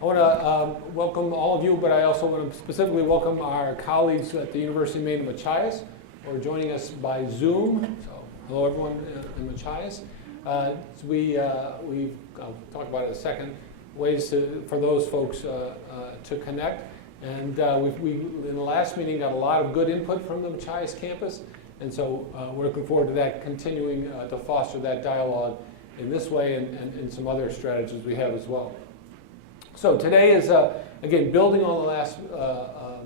I want to welcome all of you, but I also want to specifically welcome our colleagues at the University of Maine in Machias who are joining us by Zoom. So, hello everyone in Machias. I'll talk about it in a second, ways for those folks to connect. And we in the last meeting, got a lot of good input from the Machias campus. And so we're looking forward to that, continuing to foster that dialogue in this way and some other strategies we have as well. So today is, again, building on the last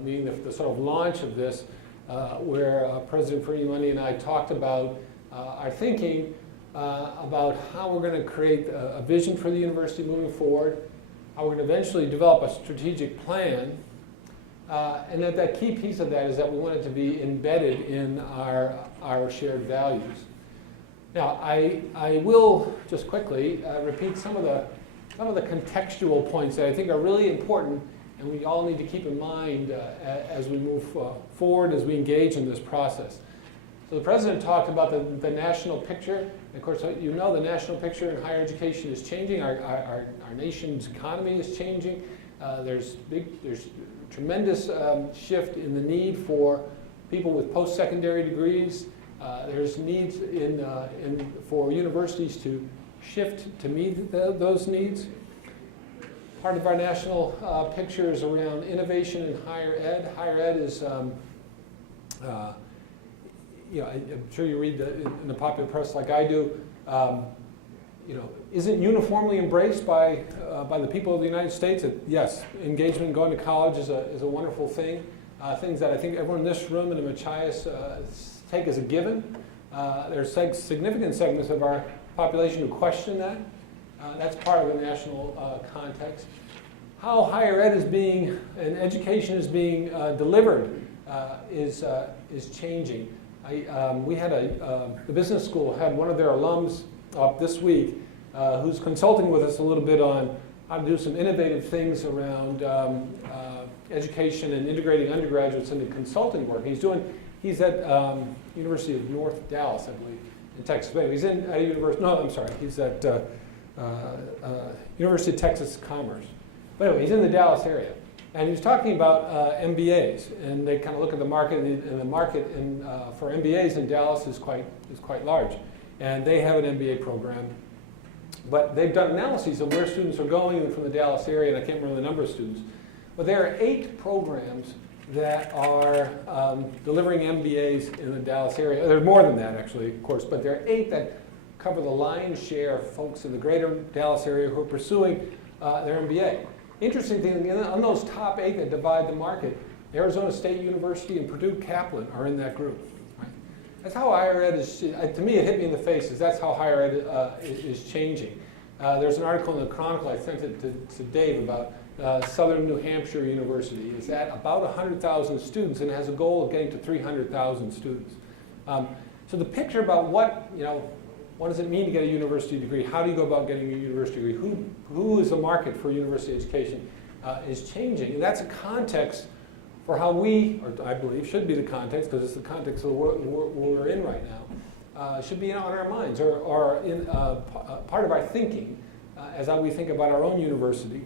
meeting, the sort of launch of this, where President Fareed Mandi and I talked about our thinking about how we're going to create a vision for the university moving forward, how we're going to eventually develop a strategic plan, and that key piece of that is that we want it to be embedded in our shared values. Now, I will just quickly repeat some of the contextual points that I think are really important and we all need to keep in mind as we move forward, as we engage in this process. So the President talked about the national picture. And of course, you know the national picture in higher education is changing. Our nation's economy is changing. There's tremendous shift in the need for people with post-secondary degrees. There's needs for universities to shift to meet those needs. Part of our national picture is around innovation in higher ed. Higher ed is, I'm sure you read in the popular press like I do, isn't uniformly embraced by the people of the United States. Yes, engagement in going to college is a wonderful thing. Things that I think everyone in this room and in Machias take as a given. There's significant segments of our population who question that. That's part of the national context. How higher ed is being, and education is being delivered is changing. We had the business school had one of their alums up this week who's consulting with us a little bit on how to do some innovative things around education and integrating undergraduates into consulting work. He's at University of North Dallas, I believe, in Texas. He's in at he's at University of Texas Commerce. But anyway, he's in the Dallas area. And he was talking about MBAs, and they kind of look at the market, and the market for MBAs in Dallas is quite large. And they have an MBA program. But they've done analyses of where students are going from the Dallas area, and I can't remember the number of students. But there are 8 programs that are delivering MBAs in the Dallas area. There's more than that, actually, of course, but there are 8 that cover the lion's share of folks in the greater Dallas area who are pursuing their MBA. Interesting thing, on those top 8 that divide the market, Arizona State University and Purdue Kaplan are in that group. Right? That's how higher ed is, to me it hit me in the face, that's how higher ed is changing. There's an article in the Chronicle, I sent it to Dave, about Southern New Hampshire University. It's at about 100,000 students and has a goal of getting to 300,000 students. So the picture about what does it mean to get a university degree? How do you go about getting a university degree? Who is the market for university education is changing. And that's a context for how we, or I believe should be the context, because it's the context of the world we're in right now, should be on our minds or in part of our thinking as how we think about our own university.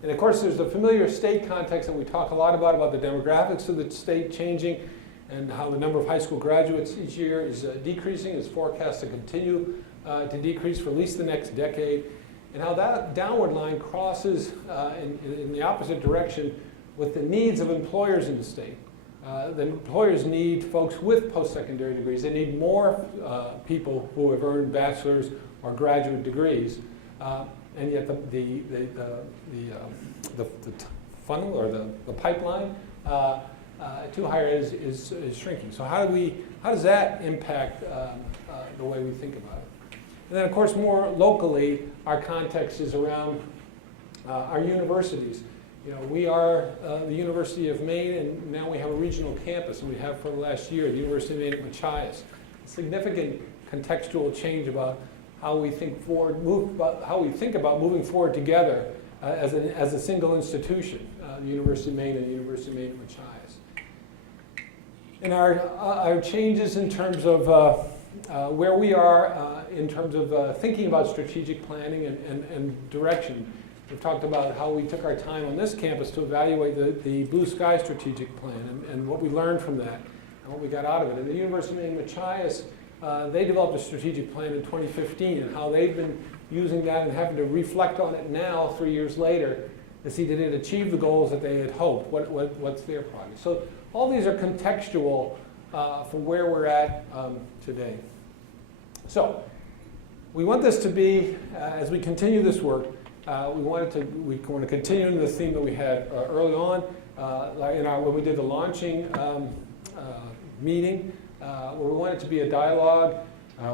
And of course, there's the familiar state context that we talk a lot about the demographics of the state changing and how the number of high school graduates each year is decreasing. It's forecast to continue to decrease for at least the next decade. And how that downward line crosses in the opposite direction with the needs of employers in the state. The employers need folks with post-secondary degrees. They need more people who have earned bachelor's or graduate degrees. And yet the funnel or the pipeline to higher ed is shrinking. So how does that impact the way we think about it? And then of course more locally, our context is around our universities. We are the University of Maine, and now we have a regional campus, and we have for the last year the University of Maine at Machias. A significant contextual change about how we think about moving forward together as a single institution, the University of Maine and the University of Maine at Machias. And our changes in terms of where we are in terms of thinking about strategic planning and direction We've talked about how we took our time on this campus to evaluate the Blue Sky Strategic Plan and what we learned from that and what we got out of it. And the University of Maine-Machias, they developed a strategic plan in 2015 and how they've been using that and having to reflect on it now, 3 years later, to see did it achieve the goals that they had hoped, what's their progress. So all these are contextual for where we're at today. So we want this to be, as we continue this work, we want to continue in the theme that we had early on, when we did the launching meeting, where we want it to be a dialogue.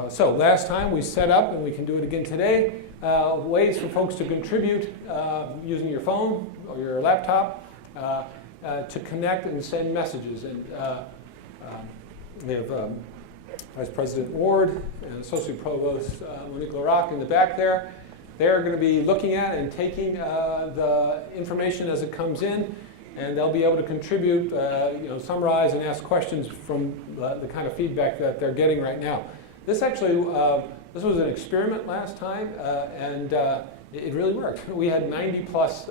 So last time we set up, and we can do it again today, ways for folks to contribute using your phone or your laptop to connect and send messages. And we have Vice President Ward and Associate Provost Monique Larac in the back there. They're going to be looking at and taking the information as it comes in, and they'll be able to contribute, summarize and ask questions from the kind of feedback that they're getting right now. This actually, this was an experiment last time, and it really worked. We had 90 plus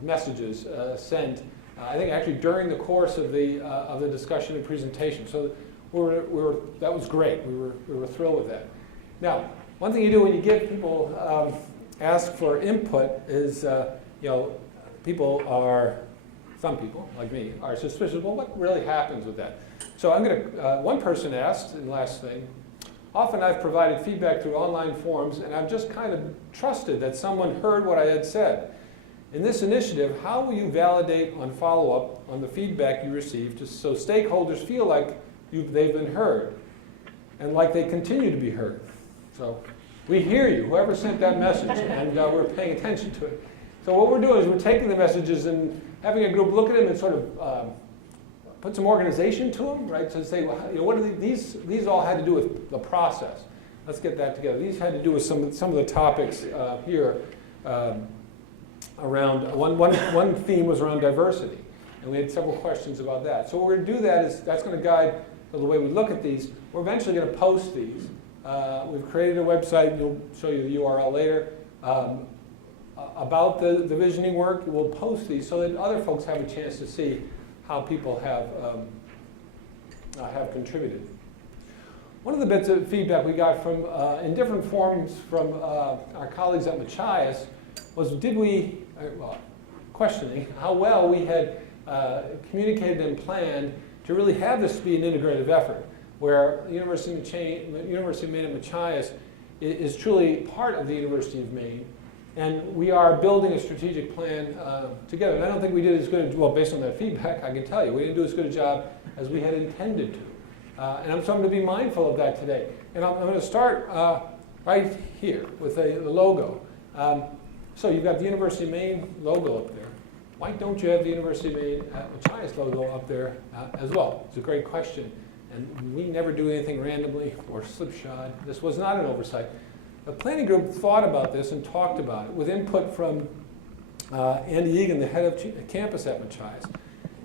messages sent, I think actually during the course of the discussion and presentation. So that was great. We were thrilled with that. Now, one thing you do when you give people ask for input is, some people like me are suspicious. Well, what really happens with that? So I'm going to. One person asked, and last thing. Often I've provided feedback through online forums, and I've just kind of trusted that someone heard what I had said. In this initiative, how will you validate on follow-up on the feedback you received so stakeholders feel like they've been heard and like they continue to be heard? So we hear you, whoever sent that message, and we're paying attention to it. So what we're doing is we're taking the messages and having a group look at them and sort of put some organization to them, right? So say, well, what are these all had to do with the process. Let's get that together. These had to do with some of the topics here around, one theme was around diversity, and we had several questions about that. So what we're going to do that's going to guide the way we look at these. We're eventually going to post these. We've created a website, we'll show you the URL later, about the visioning work. We'll post these so that other folks have a chance to see how people have contributed. One of the bits of feedback we got from, in different forms from our colleagues at Machias was questioning how well we had communicated and planned to really have this be an integrative effort, where the University of Maine at Machias is truly part of the University of Maine, and we are building a strategic plan together. And I don't think we did as good, well, based on that feedback, I can tell you, we didn't do as good a job as we had intended to. And so I'm going to be mindful of that today. And I'm going to start right here with the logo. So you've got the University of Maine logo up there. Why don't you have the University of Maine at Machias logo up there as well? It's a great question. And we never do anything randomly or slipshod. This was not an oversight. The planning group thought about this and talked about it with input from Andy Egan, the head of campus at Machias.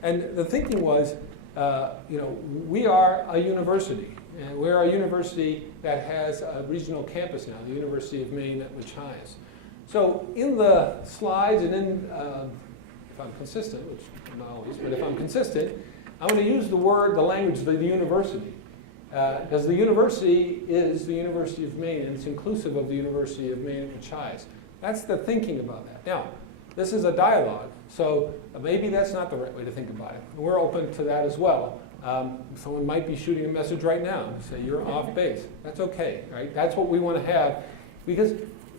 And the thinking was, we are a university. And we're a university that has a regional campus now, the University of Maine at Machias. So in the slides and in, if I'm consistent, which I'm not always, but if I'm consistent, I'm going to use the language of the university. Because the university is the University of Maine, and it's inclusive of the University of Maine at Machias. That's the thinking about that. Now, this is a dialogue, so maybe that's not the right way to think about it. We're open to that as well. Someone might be shooting a message right now and say, you're off base. That's okay, right? That's what we want to have. Because,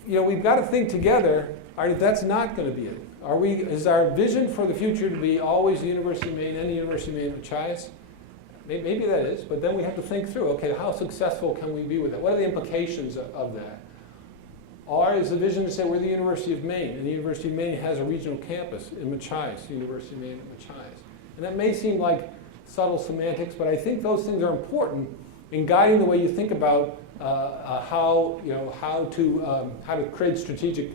we've got to think together, all right, that's not going to be it. Is our vision for the future to be always the University of Maine and the University of Maine at Machias? Maybe that is, but then we have to think through, okay, how successful can we be with that? What are the implications of that? Or is the vision to say we're the University of Maine, and the University of Maine has a regional campus in Machias, the University of Maine at Machias. And that may seem like subtle semantics, but I think those things are important in guiding the way you think about how to create strategic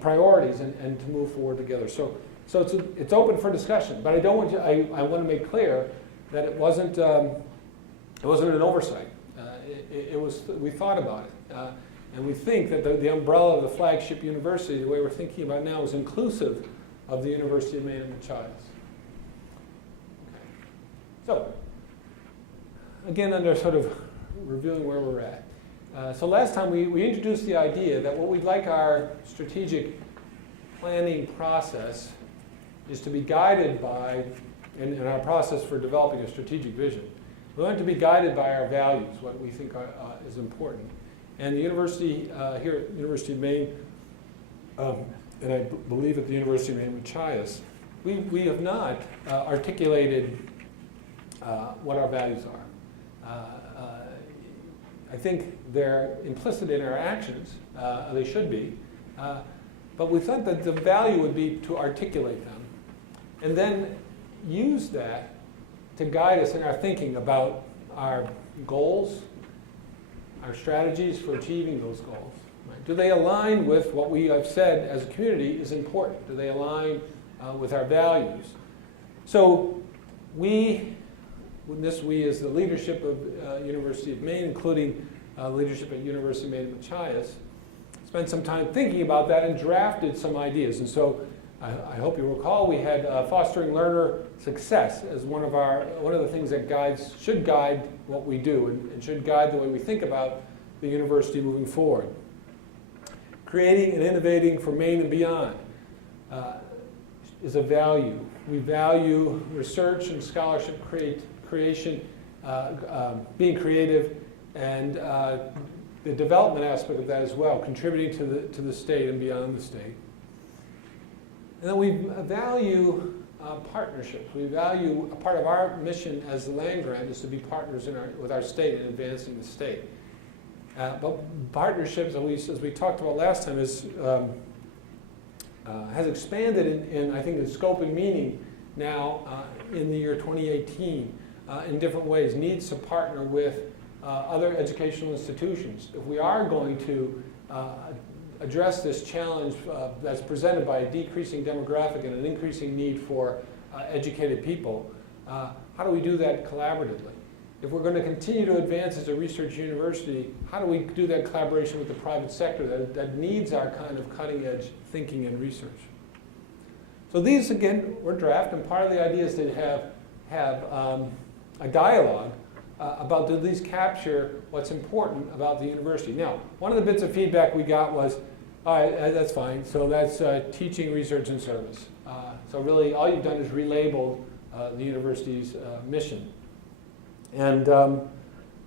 priorities and to move forward together. So it's open for discussion, but I want to make clear that it wasn't an oversight. We thought about it, And we think that the umbrella of the flagship university, the way we're thinking about now, is inclusive of the University of Maine and Machias. Okay. So, again, under sort of reviewing where we're at. So last time we introduced the idea that what we'd like our strategic planning process is to be guided by, in our process for developing a strategic vision, we want it to be guided by our values, what we think is important. And the university here at the University of Maine, and I believe at the University of Maine Machias, we have not articulated what our values are. I think they're implicit in our actions. They should be. But we thought that the value would be to articulate them and then use that to guide us in our thinking about our goals, our strategies for achieving those goals. Right? Do they align with what we have said as a community is important? Do they align with our values? So we is the leadership of University of Maine, including leadership at University of Maine and Machias, spent some time thinking about that and drafted some ideas. And so I hope you recall we had fostering learner success as one of the things that should guide what we do and should guide the way we think about the university moving forward. Creating and innovating for Maine and beyond is a value. We value research and scholarship creation, being creative, and the development aspect of that as well, contributing to the state and beyond the state. And then we value partnerships. We value a part of our mission as the land grant is to be partners with our state in advancing the state. But partnerships, as we talked about last time, has expanded in I think, the scope and meaning now in the year 2018 in different ways. Needs to partner with other educational institutions. If we are going to address this challenge that's presented by a decreasing demographic and an increasing need for educated people, how do we do that collaboratively? If we're going to continue to advance as a research university, how do we do that collaboration with the private sector that needs our kind of cutting edge thinking and research? So these, again, were draft, and part of the idea is to have a dialogue about, do these capture what's important about the university? Now, one of the bits of feedback we got was, all right, that's fine, so that's teaching, research, and service. So really, all you've done is relabeled the university's mission. And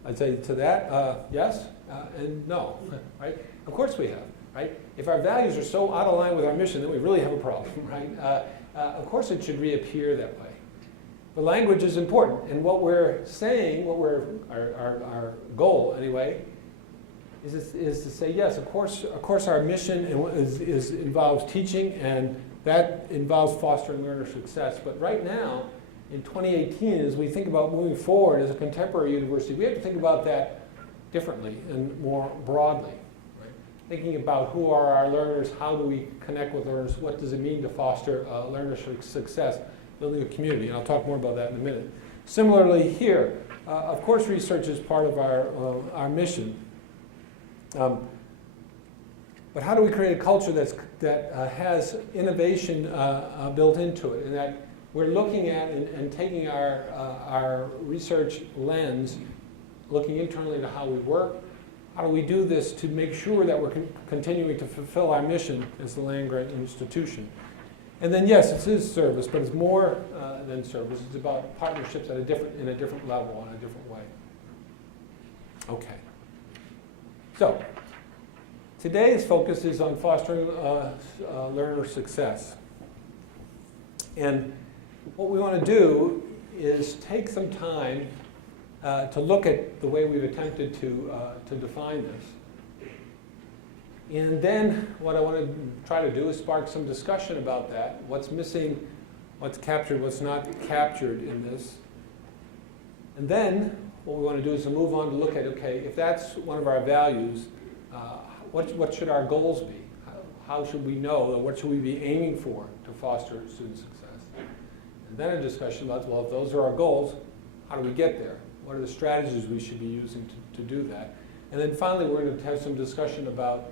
I'd say to that, yes and no, right? Of course we have, right? If our values are so out of line with our mission, then we really have a problem, right? Of course it should reappear that way. But language is important, and what we're saying, our goal anyway, is to say yes. Of course, our mission involves teaching, and that involves fostering learner success. But right now, in 2018, as we think about moving forward as a contemporary university, we have to think about that differently and more broadly. Right? Thinking about who are our learners, how do we connect with learners, what does it mean to foster learner success, building a community, and I'll talk more about that in a minute. Similarly here, of course research is part of our mission. But how do we create a culture that has innovation built into it, and that we're looking at and taking our research lens, looking internally to how we work? How do we do this to make sure that we're continuing to fulfill our mission as the land-grant institution? And then yes, it is service, but it's more than service. It's about partnerships in a different level, in a different way. Okay. So today's focus is on fostering learner success. And what we want to do is take some time to look at the way we've attempted to define this. And then what I want to try to do is spark some discussion about that. What's missing, what's captured, what's not captured in this. And then what we want to do is to move on to look at, okay, if that's one of our values, what should our goals be? How should we know, or what should we be aiming for to foster student success? And then a discussion about, well, if those are our goals, how do we get there? What are the strategies we should be using to do that? And then finally, we're going to have some discussion about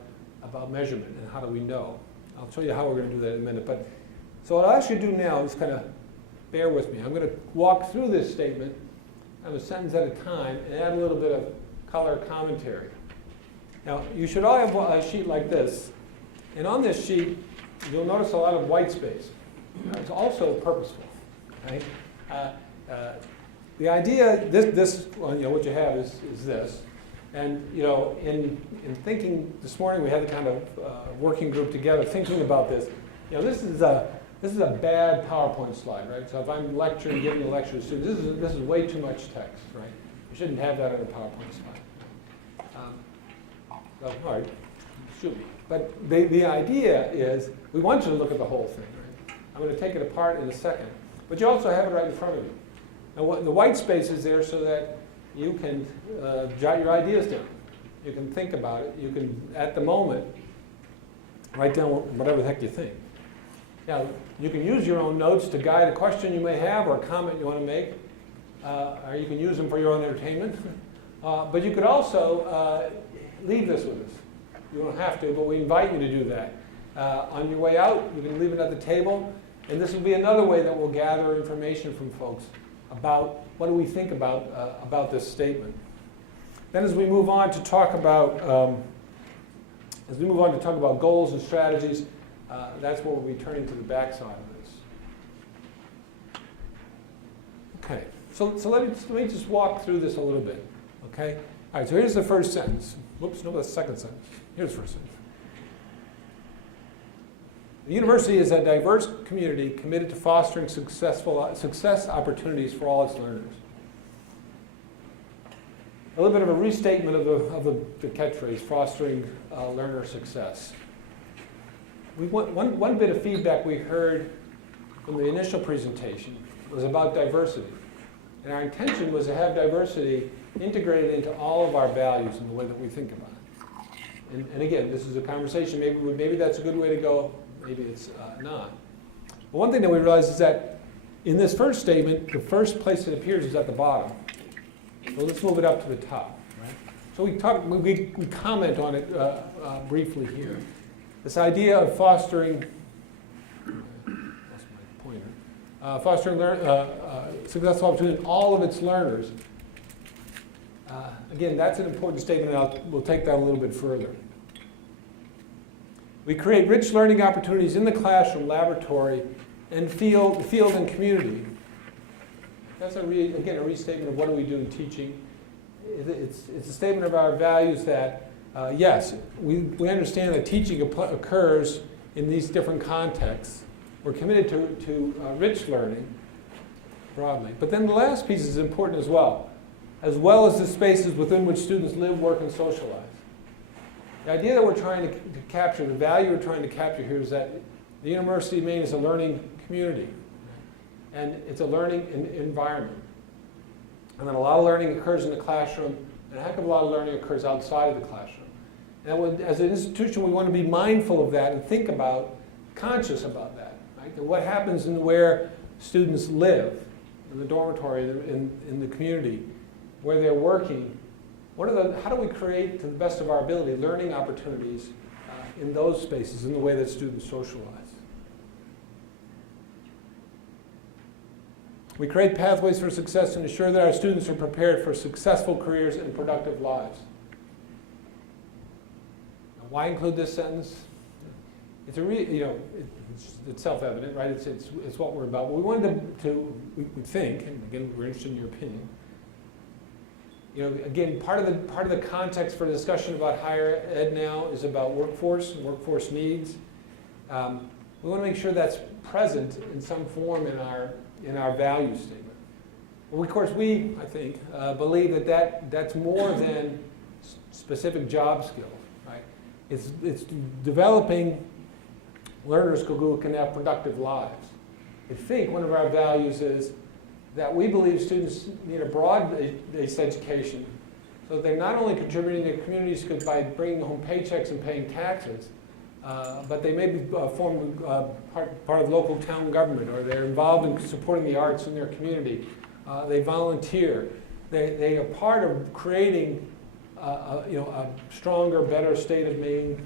measurement and how do we know. I'll show you how we're going to do that in a minute. But so what I'll actually do now is kind of bear with me. I'm going to walk through this statement kind of a sentence at a time and add a little bit of color commentary. Now, you should all have a sheet like this. And on this sheet, you'll notice a lot of white space. It's also purposeful. Right? The idea, what you have is this. And in thinking this morning, we had the kind of working group together thinking about this. This is a bad PowerPoint slide, right? So if I'm lecturing, giving a lecture to students, this is way too much text, right? You shouldn't have that on a PowerPoint slide. All right, shoot me. But the idea is we want you to look at the whole thing, right? I'm going to take it apart in a second. But you also have it right in front of you. Now, the white space is there so that you can jot your ideas down. You can think about it. You can, at the moment, write down whatever the heck you think. Now, you can use your own notes to guide a question you may have or a comment you want to make, or you can use them for your own entertainment. But you could also leave this with us. You don't have to, but we invite you to do that. On your way out, you can leave it at the table, and this will be another way that we'll gather information from folks about what do we think about this statement. Then as we move on to talk about goals and strategies, that's where we'll be turning to the backside of this. Okay, so let me just walk through this a little bit. Okay, all right. So here's the first sentence. Whoops, no, that's the second sentence. Here's the first sentence. The university is a diverse community committed to fostering success opportunities for all its learners. A little bit of a restatement of the catchphrase, fostering learner success. One bit of feedback we heard from the initial presentation was about diversity. And our intention was to have diversity integrated into all of our values in the way that we think about it. And again, this is a conversation. Maybe that's a good way to go. Maybe it's not. But one thing that we realized is that in this first statement, the first place it appears is at the bottom. So let's move it up to the top. Right? So we comment on it briefly here. This idea of fostering, fostering successful opportunity in all of its learners. Again, that's an important statement, and we'll take that a little bit further. We create rich learning opportunities in the classroom, laboratory, and field and community. That's again a restatement of what do we do in teaching. It's a statement of our values that yes, we understand that teaching occurs in these different contexts. We're committed to rich learning broadly. But then the last piece is important as well as the spaces within which students live, work, and socialize. The idea that we're trying to capture, the value we're trying to capture here is that the University of Maine is a learning community. And it's a learning environment. And then a lot of learning occurs in the classroom, and a heck of a lot of learning occurs outside of the classroom. And as an institution, we want to be mindful of that and think about, conscious about that. Right? And what happens in where students live, in the dormitory, in the community, where they're working. How do we create, to the best of our ability, learning opportunities in those spaces, in the way that students socialize? We create pathways for success and ensure that our students are prepared for successful careers and productive lives. Now, why include this sentence? It's it's self-evident, right? It's what we're about. But we wanted we think, and again, we're interested in your opinion. Again, part of the context for the discussion about higher ed now is about workforce and workforce needs. We want to make sure that's present in some form in our value statement. Well, of course, I think, believe that's more than specific job skills, right? It's developing learners who can have productive lives. I think one of our values is that we believe students need a broad-based education so that they're not only contributing to communities by bringing home paychecks and paying taxes, but they may be formed part of local town government, or they're involved in supporting the arts in their community. They volunteer. They are part of creating a stronger, better state of Maine,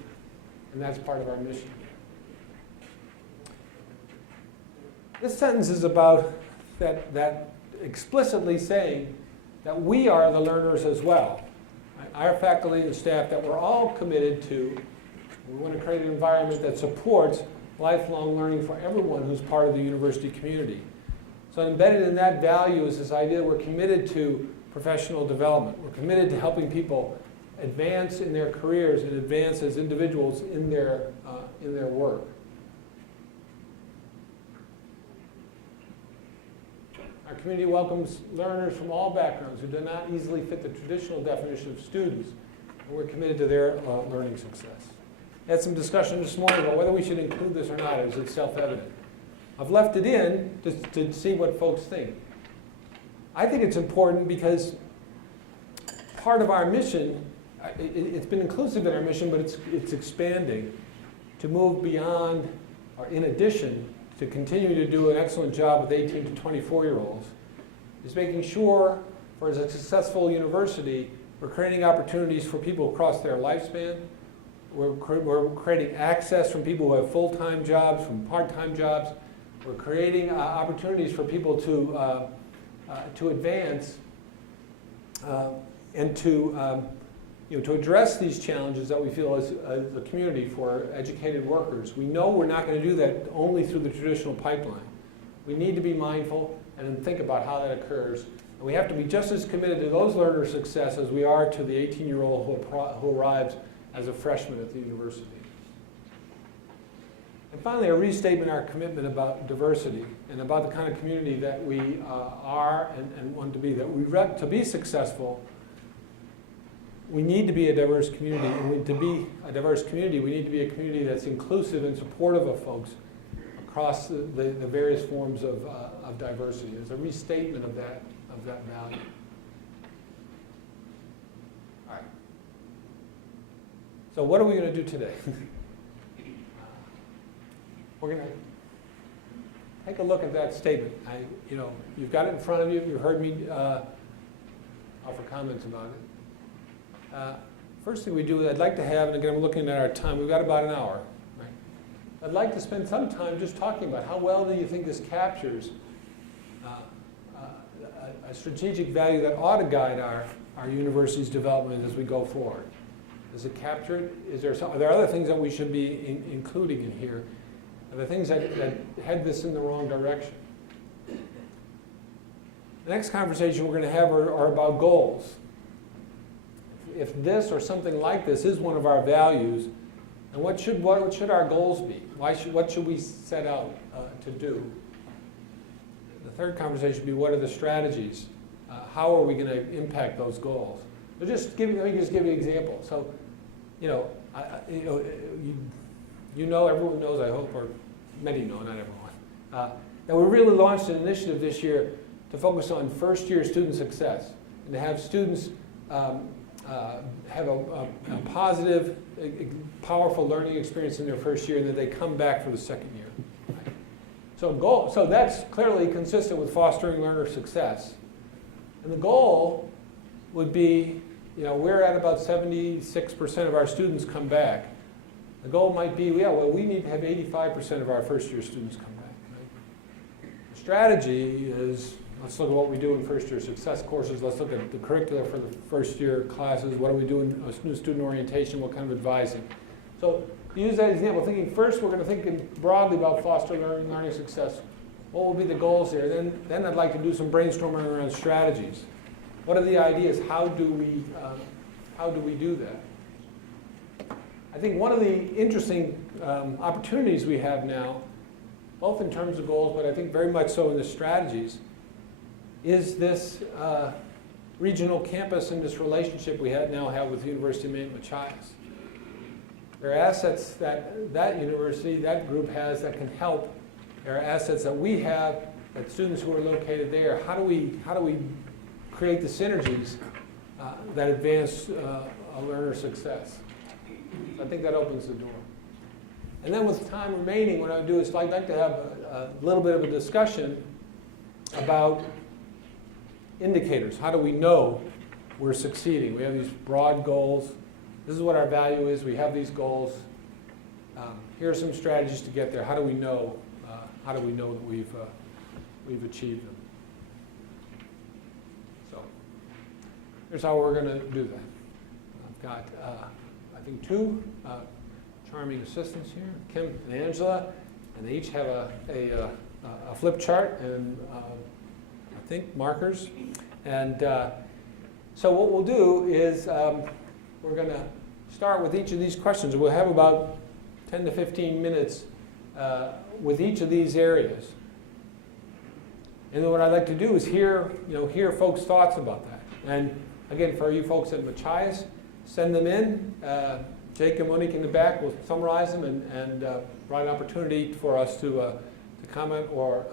and that's part of our mission. This sentence is about that explicitly saying that we are the learners as well. Our faculty and staff, that we're all committed to, we want to create an environment that supports lifelong learning for everyone who's part of the university community. So embedded in that value is this idea that we're committed to professional development. We're committed to helping people advance in their careers and advance as individuals in their work. Our community welcomes learners from all backgrounds who do not easily fit the traditional definition of students, and we're committed to their learning success. I had some discussion this morning about whether we should include this or not, as it's self-evident. I've left it in to see what folks think. I think it's important because part of our mission, it's been inclusive in our mission, but it's expanding to move beyond, or in addition, to continue to do an excellent job with 18 to 24-year-olds, is making sure, for a successful university, we're creating opportunities for people across their lifespan. We're creating access from people who have full-time jobs, from part-time jobs. We're creating opportunities for people to advance and to address these challenges that we feel as a community for educated workers. We know we're not going to do that only through the traditional pipeline. We need to be mindful and think about how that occurs. And we have to be just as committed to those learners' success as we are to the 18-year-old who arrives as a freshman at the university. And finally, a restatement of our commitment about diversity and about the kind of community that we are and want to be. That to be successful, we need to be a diverse community, and to be a diverse community, we need to be a community that's inclusive and supportive of folks across the various forms of diversity. It's a restatement of that value. All right. So what are we going to do today? We're going to take a look at that statement. You've got it in front of you. You've heard me offer comments about it. First thing we do, I'd like to have, and again, I'm looking at our time, we've got about an hour. Right? I'd like to spend some time just talking about how well do you think this captures a strategic value that ought to guide our university's development as we go forward. Does it capture it? Are there other things that we should be including in here? Are there things that head this in the wrong direction? The next conversation we're going to have are about goals. If this or something like this is one of our values, and what should our goals be? What should we set out to do? The third conversation would be, what are the strategies? How are we going to impact those goals? So let me just give you an example. So, everyone knows, I hope, or many know, not everyone, that we really launched an initiative this year to focus on first-year student success and to have students have a positive, powerful learning experience in their first year, and then they come back for the second year. Right? So that's clearly consistent with fostering learner success. And the goal would be, we're at about 76% of our students come back. The goal might be, we need to have 85% of our first-year students come back. Right? The strategy is, let's look at what we do in first-year success courses. Let's look at the curricula for the first-year classes. What do we do in new student orientation? What kind of advising? So to use that example, thinking first, we're going to think broadly about fostering learning success. What will be the goals there? Then I'd like to do some brainstorming around strategies. What are the ideas? How do we do that? I think one of the interesting opportunities we have now, both in terms of goals, but I think very much so in the strategies, is this regional campus and this relationship we now have with the University of Maine Machias. There are assets that university, that group has that can help. There are assets that we have, that students who are located there. How do we create the synergies that advance a learner success? So I think that opens the door. And then with time remaining, what I would do is I'd like to have a little bit of a discussion about indicators. How do we know we're succeeding. We have these broad goals. This is what our value is. We have these goals. Here are some strategies to get there. How do we know? How do we know that we've achieved them? So here's how we're going to do that. I've got, I think, two charming assistants here, Kim and Angela, and they each have a flip chart and I think markers. And so what we'll do is we're going to start with each of these questions. We'll have about 10 to 15 minutes with each of these areas. And then what I'd like to do is hear folks' thoughts about that. And again, for you folks at Machias, send them in. Jake and Monique in the back will summarize them and provide an opportunity for us to comment or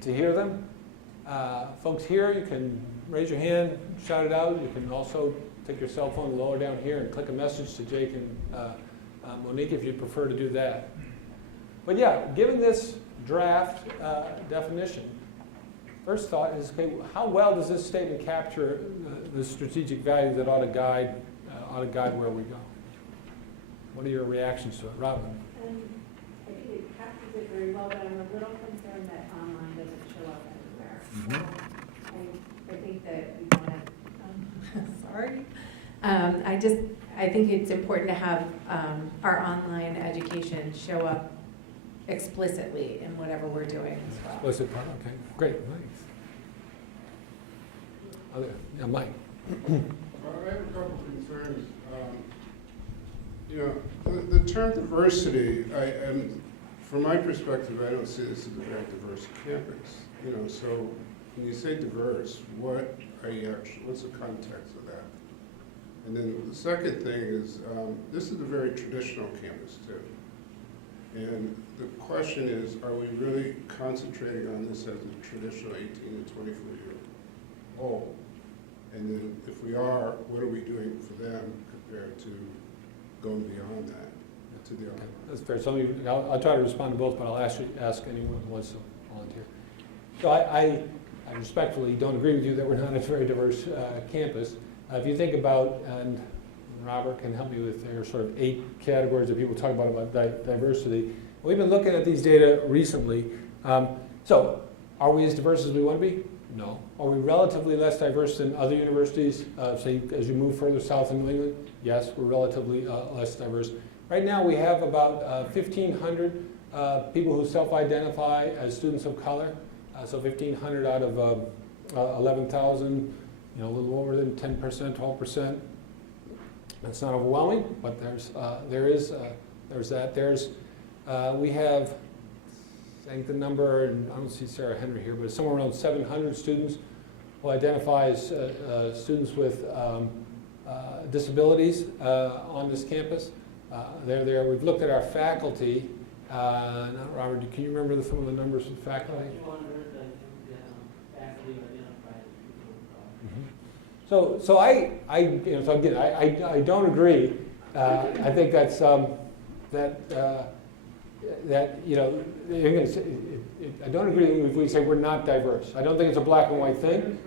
to hear them. Folks here, you can raise your hand, shout it out. You can also take your cell phone lower down here and click a message to Jake and Monique if you prefer to do that. But yeah, given this draft definition, first thought is, okay, how well does this statement capture the strategic value that ought to guide where we go? What are your reactions to it, Robin? I think it captures it very well, but I'm a little concerned that online doesn't show up everywhere. I think that we want to, sorry. I think it's important to have our online education show up explicitly in whatever we're doing as well. Explicit part, okay, great, thanks. Yeah, Mike. I have a couple of concerns. The term diversity, from my perspective, I don't see this as a very diverse campus. So when you say diverse, what's the context of that? And then the second thing is, this is a very traditional campus too. And the question is, are we really concentrating on this as a traditional 18 to 24-year-old? And then if we are, what are we doing for them compared to going beyond that to the other? That's fair. So I'll try to respond to both, but I'll ask anyone who wants to volunteer. So I respectfully don't agree with you that we're not a very diverse campus. If you think about, and Robert can help me with, there are sort of 8 categories that people talk about diversity. We've been looking at these data recently. So are we as diverse as we want to be? No. Are we relatively less diverse than other universities, say, as you move further south in New England? Yes, we're relatively less diverse. Right now we have about 1,500 people who self-identify as students of color. So 1,500 out of 11,000, a little over than 10%, 12%. That's not overwhelming, but there's that. We have, I think the number, and I don't see Sarah Henry here, but it's somewhere around 700 students who identify as students with disabilities on this campus. They're there. We've looked at our faculty. Robert, can you remember some of the numbers of faculty? 200, faculty identified as people. So I don't agree. I think that's I don't agree if we say we're not diverse. I don't think it's a black and white thing.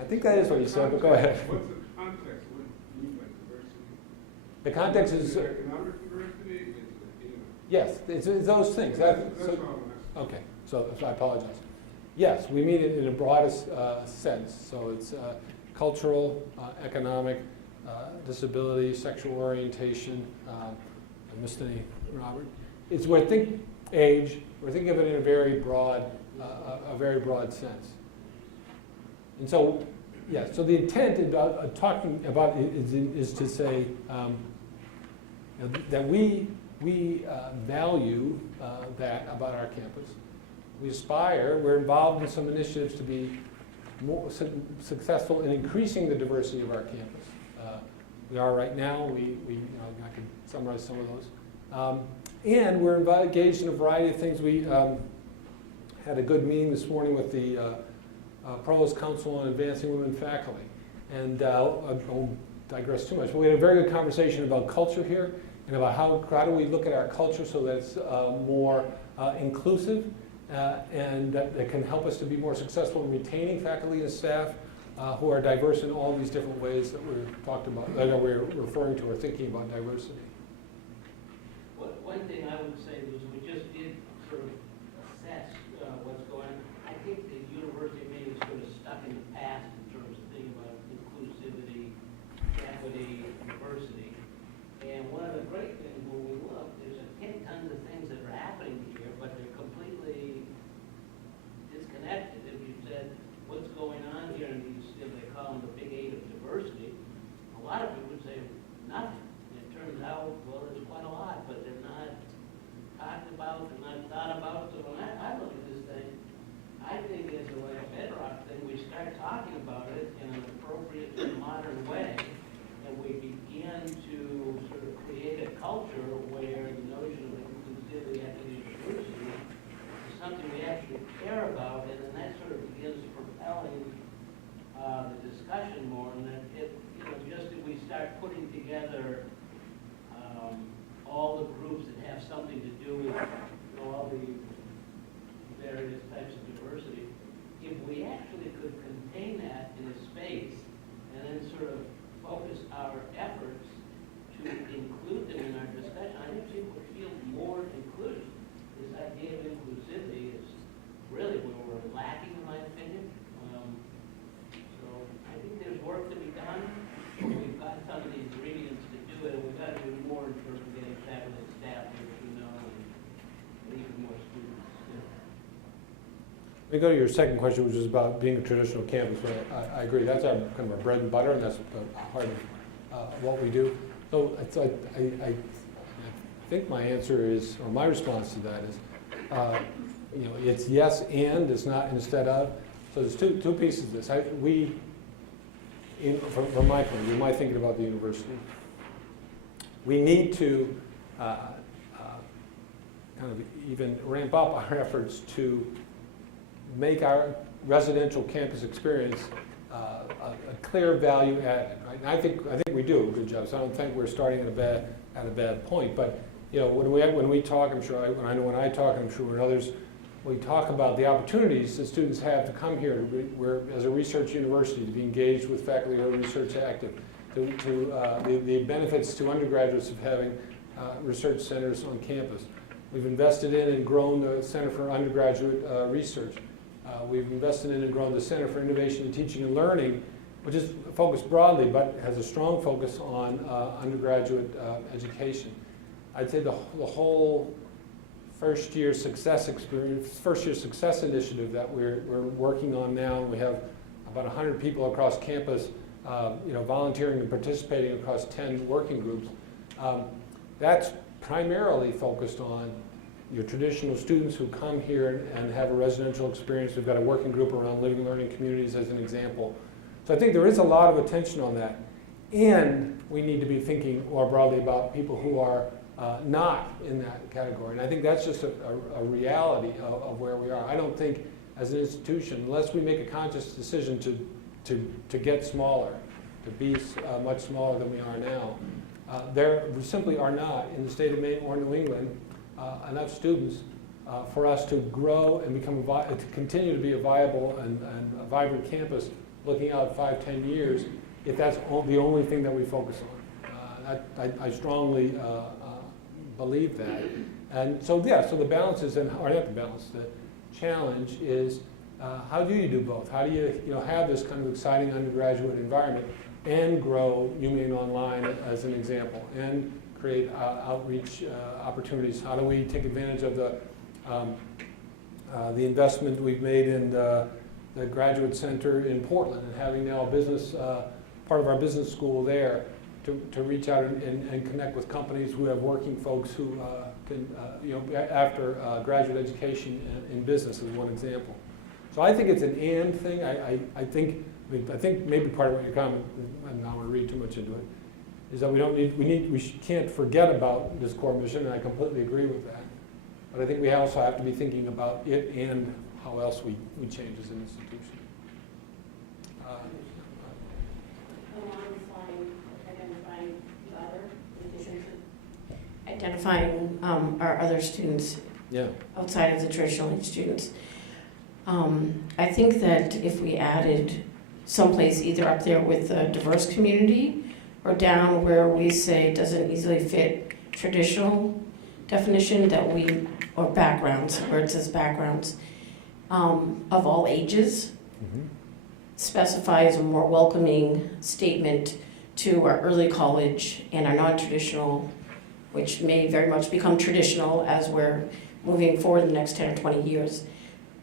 I think that is what you said, but go ahead. What's the context? What do you mean by diversity? The context is Economic diversity? yes, it's those things. That's all I'm asking. Okay, so I apologize. Yes, we mean it in the broadest sense. So it's cultural, economic, disability, sexual orientation. I missed any, Robert? It's where age. We're thinking of it in a very broad sense. And so, yeah. So the intent about talking about it is to say that we value that about our campus. We aspire. We're involved in some initiatives to be more successful in increasing the diversity of our campus. We are right now. I could summarize some of those. And we're engaged in a variety of things. We had a good meeting this morning with the Provost Council on Advancing Women Faculty. And I won't digress too much, but we had a very good conversation about culture here and about how do we look at our culture so that it's more inclusive and that can help us to be more successful in retaining faculty and staff who are diverse in all these different ways that we're talked about, that we're referring to or thinking about diversity. One thing I would say was we just did sort of assess what's going on. I think the university may have sort of stuck in the past in terms of thinking about inclusivity, equity, diversity. And one of the great things when we look, there's tons of things that are happening here, but they're completely disconnected. If you said, what's going on here, and you still they call them the big eight of diversity, a lot of people would say nothing. And it turns out, well, there's quite a lot, but they're not talked about, they're not thought about. So when I look at this thing, I think it's a bedrock thing. We start talking about it in an appropriate and modern way, and we begin to sort of create a culture where the notion of inclusivity, equity, and diversity is something we actually care about, and then that sort of begins propelling the discussion more. And that just if we start putting together all the groups that have something to do with all the various types of diversity, if we actually could contain that in a space and then sort of focus our efforts to include them in our discussion, I think people would feel more included. This idea of inclusivity is really where we're lacking, in my opinion. So I think there's work to be done. We've got some of the ingredients to do it, and we've got to do more in terms of getting faculty and staff here to know and even more students. Let me go to your second question, which is about being a traditional campus. I agree, that's our kind of our bread and butter, and that's the heart of what we do. So I think my answer is, or my response to that is, it's yes and, it's not instead of. So there's two pieces of this. From my point of view, my thinking about the university, we need to kind of even ramp up our efforts to make our residential campus experience a clear value added. Right? And I think we do a good job. So I don't think we're starting at a bad point. But when we talk, I'm sure when I talk, I'm sure when others, we talk about the opportunities that students have to come here. We're as a research university to be engaged with faculty who are research active. The benefits to undergraduates of having research centers on campus. We've invested in and grown the Center for Undergraduate Research. We've invested in and grown the Center for Innovation in Teaching and Learning, which is focused broadly but has a strong focus on undergraduate education. I'd say the whole first year success initiative that we're working on now. We have about 100 people across campus volunteering and participating across 10 working groups. That's primarily focused on your traditional students who come here and have a residential experience. We've got a working group around living and learning communities as an example. So I think there is a lot of attention on that. And we need to be thinking more broadly about people who are not in that category. And I think that's just a reality of where we are. I don't think as an institution, unless we make a conscious decision to get smaller, to be much smaller than we are now, there simply are not, in the state of Maine or New England, enough students for us to grow and to continue to be a viable and a vibrant campus looking out 5-10 years, if that's the only thing that we focus on. I strongly believe that. And so, so the balance is, or not the balance, the challenge is how do you do both? How do you have this kind of exciting undergraduate environment and grow UMaine Online as an example, and create outreach opportunities? How do we take advantage of the investment we've made in the Graduate Center in Portland and having now a business, part of our business school there to reach out and connect with companies who have working folks who can, after graduate education in business is one example. So I think it's an and thing. I think maybe part of what your comment, and I don't want to read too much into it, is that we can't forget about this core mission, and I completely agree with that. But I think we also have to be thinking about it and how else we change as an institution. Identifying our other students outside of the traditional age students. I think that if we added someplace either up there with the diverse community or down where we say doesn't easily fit traditional definition that we, or backgrounds, where it says backgrounds, of all ages, specifies a more welcoming statement to our early college and our non-traditional, which may very much become traditional as we're moving forward in the next 10 or 20 years,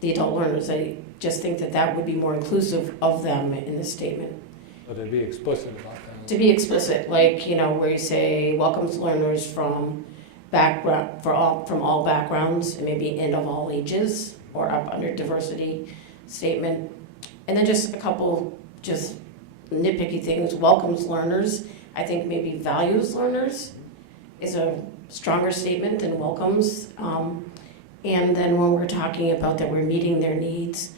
the adult learners. I just think that that would be more inclusive of them in this statement. So to be explicit about that. To be explicit, like, you know, where you say welcomes learners from background, from all backgrounds, and maybe and of all ages, or up under diversity statement. And then just a couple just nitpicky things, welcomes learners, I think maybe values learners is a stronger statement than welcomes. And then when we're talking about that we're meeting their needs,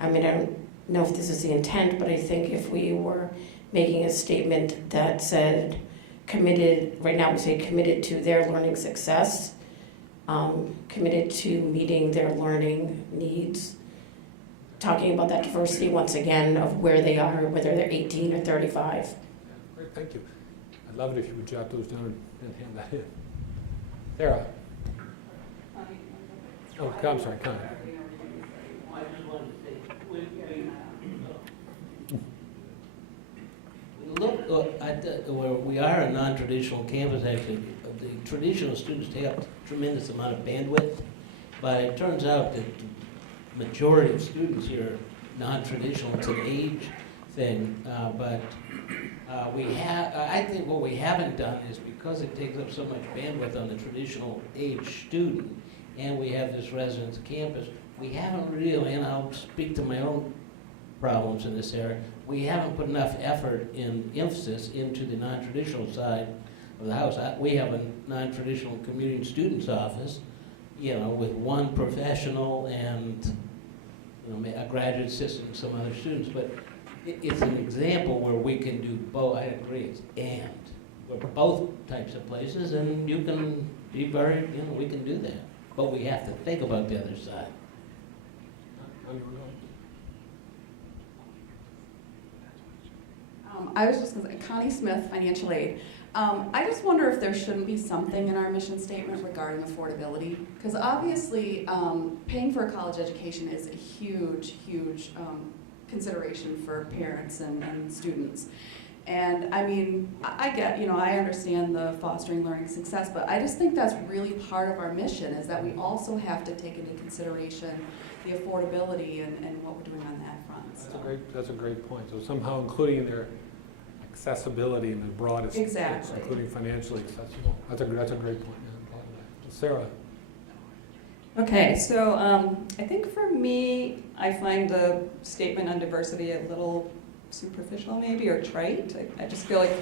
I mean, I don't know if this is the intent, but I think if we were making a statement that said committed, right now we say committed to their learning success, committed to meeting their learning needs, talking about that diversity once again of where they are, whether they're 18 or 35. Great, thank you. I'd love it if you would jot those down and hand that in. Sarah? Oh, I'm sorry, Connie. I just wanted to say, we look at where we are a non-traditional campus, actually. The traditional students take up a tremendous amount of bandwidth, but it turns out that the majority of students here are non-traditional. It's an age thing, but I think what we haven't done is, because it takes up so much bandwidth on the traditional age student, and we have this residence campus, we haven't really, and I'll speak to my own problems in this area, we haven't put enough effort and emphasis into the non-traditional side of the house. We have a non-traditional community students office, you know, with one professional and, you know, a graduate assistant and some other students, but it's an example where we can do both. I agree, it's we're both types of places, and you can be very, you know, we can do that. But we have to think about the other side. I was just going to say, Connie Smith, financial aid. I just wonder if there shouldn't be something in our mission statement regarding affordability, because obviously paying for a college education is a huge, huge consideration for parents and students. And I mean, I get, you know, I understand the fostering learning success, but I just think that's really part of our mission, is that we also have to take into consideration the affordability and what we're doing on that front. That's a great point. So somehow including their accessibility in the broadest sense, Exactly. including financially accessible. That's a great point. Yeah, Sarah? Okay, so I think for me, I find the statement on diversity a little superficial maybe, or trite. I just feel like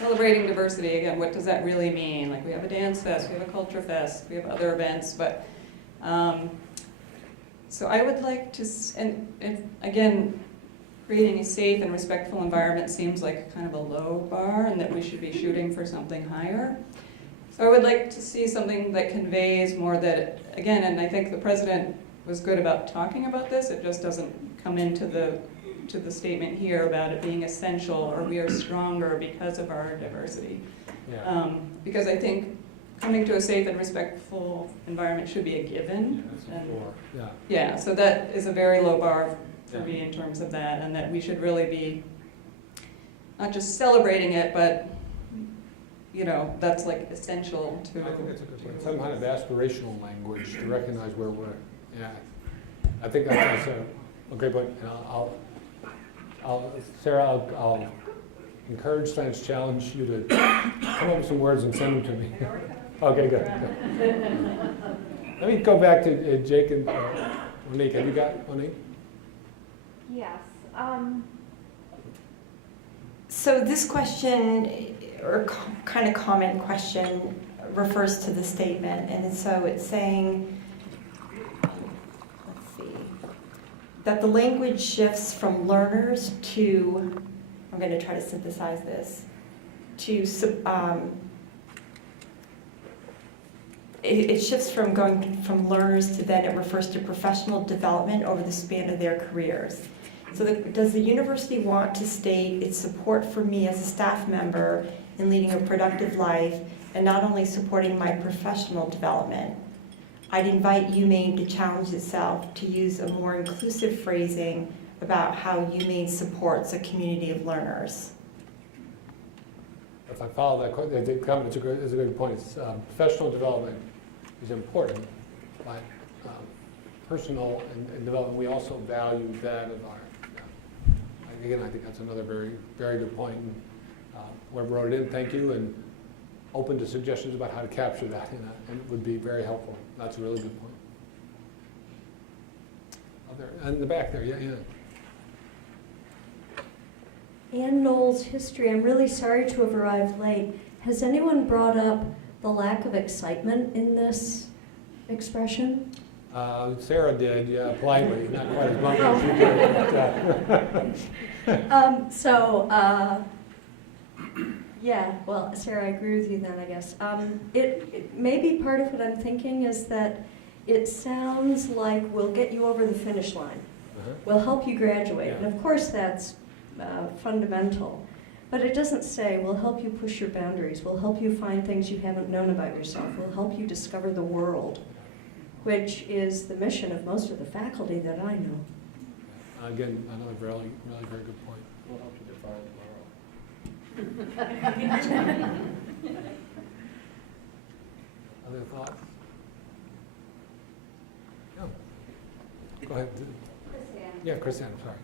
celebrating diversity, again, what does that really mean? Like, we have a dance fest, we have a culture fest, we have other events, but so I would like to, and again, creating a safe and respectful environment seems like kind of a low bar, and that we should be shooting for something higher. So I would like to see something that conveys more that, again, and I think the president was good about talking about this, it just doesn't come into the statement here about it being essential, or we are stronger because of our diversity. Yeah. Because I think coming to a safe and respectful environment should be a given. Yeah. Yeah, so that is a very low bar for Yeah. me in terms of that, and that we should really be not just celebrating it, but, you know, that's like essential to. I think that's a good point. Some kind of aspirational language to recognize where we're at. I think that's a great point. And Sarah, I'll encourage / challenge you to come up with some words and send them to me. Okay, good. Let me go back to Jake and Monique. Have you got Monique? Yes. So this question, or kind of comment question, refers to the statement, and so it's saying, let's see, that the language shifts from learners to, I'm going to try to synthesize this, to it shifts from going from learners to then it refers to professional development over the span of their careers. So does the university want to state its support for me as a staff member in leading a productive life and not only supporting my professional development? I'd invite UMaine to challenge itself to use a more inclusive phrasing about how UMaine supports a community of learners. If I follow that, the comment is a good point. It's, professional development is important, but personal and development, we also value that of our. Again, I think that's another very, very good point. And, whoever wrote it in, thank you, and open to suggestions about how to capture that, and it would be very helpful. That's a really good point. And in the back there, yeah. Ann Knowles, history. I'm really sorry to have arrived late. Has anyone brought up the lack of excitement in this expression? Sarah did, yeah, politely, not quite as much as she did. Yeah, well, Sarah, I agree with you then, I guess. It maybe part of what I'm thinking is that it sounds like we'll get you over the finish line. We'll help you graduate. Yeah. And of course, that's fundamental. But it doesn't say, we'll help you push your boundaries. We'll help you find things you haven't known about yourself. We'll help you discover the world, which is the mission of most of the faculty that I know. Again, another really, really very good point. We'll help you define tomorrow. Other thoughts? No. Go ahead. Yeah, Chris Ann, sorry.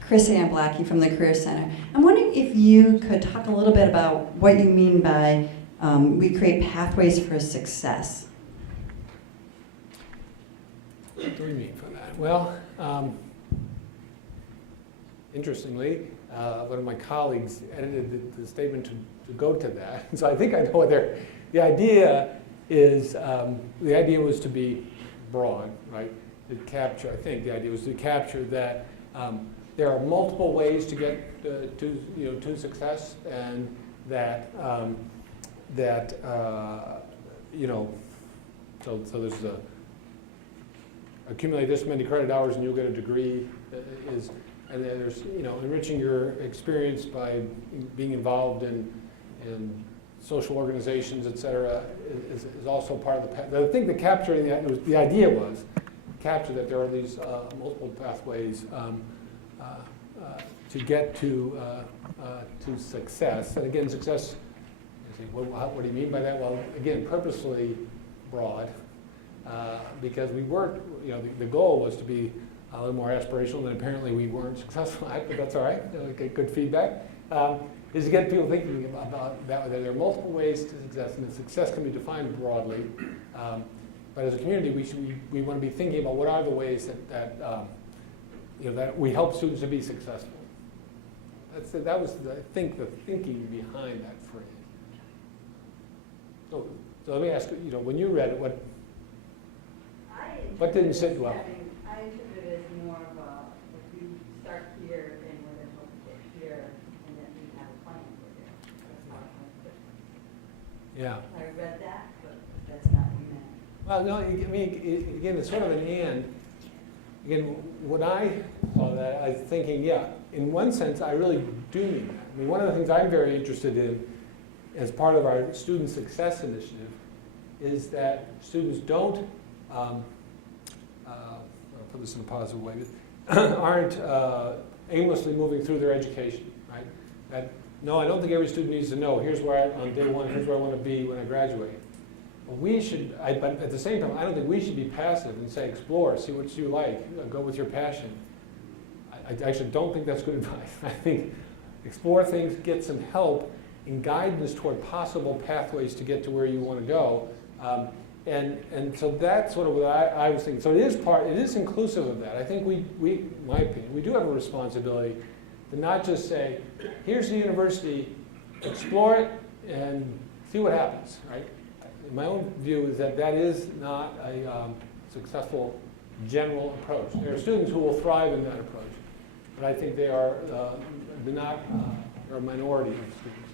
Chris Ann Blackie from the Career Center. I'm wondering if you could talk a little bit about what you mean by we create pathways for success. What do we mean for that? Well, interestingly, one of my colleagues edited the statement to go to that. So I think I know what the idea is. The idea was to be broad, right? To capture, I think the idea was to capture that there are multiple ways to get to success, and that so there's the accumulate this many credit hours and you'll get a degree and then there's enriching your experience by being involved in social organizations, et cetera, is also part of the path. I think the capturing the idea was capture that there are these multiple pathways to get to success. And again, success. What do you mean by that? Well, again, purposely broad, because we weren't. The goal was to be a little more aspirational, and apparently we weren't successful at. But that's all right. Good feedback. Is to get people thinking about that. There are multiple ways to success, and success can be defined broadly. But as a community, we want to be thinking about what are the ways that we help students to be successful. That was, I think, the thinking behind that phrase. So let me ask you, when you read it, what didn't sit well? I interpret it as more of if you start here, then we're going to help you get here, and then we have a plan for you. That's not Yeah. I read that, but that's not what you meant. Well, no, I mean, again, it's sort of an and. Again, when I saw that, I was thinking, yeah, in one sense, I really do mean that. I mean, one of the things I'm very interested in as part of our Student Success Initiative is that students don't, I'll put this in a positive way, aren't aimlessly moving through their education, right? No, I don't think every student needs to know, here's where on day one, here's where I want to be when I graduate. We should, but at the same time, I don't think we should be passive and say, explore, see what you like, go with your passion. I actually don't think that's good advice. I think explore things, get some help and guidance toward possible pathways to get to where you want to go. And so that's sort of what I was thinking. So it is inclusive of that. I think we, in my opinion, we do have a responsibility to not just say, here's the university, explore it and see what happens, right? My own view is that is not a successful general approach. There are students who will thrive in that approach, but I think they're a minority of students.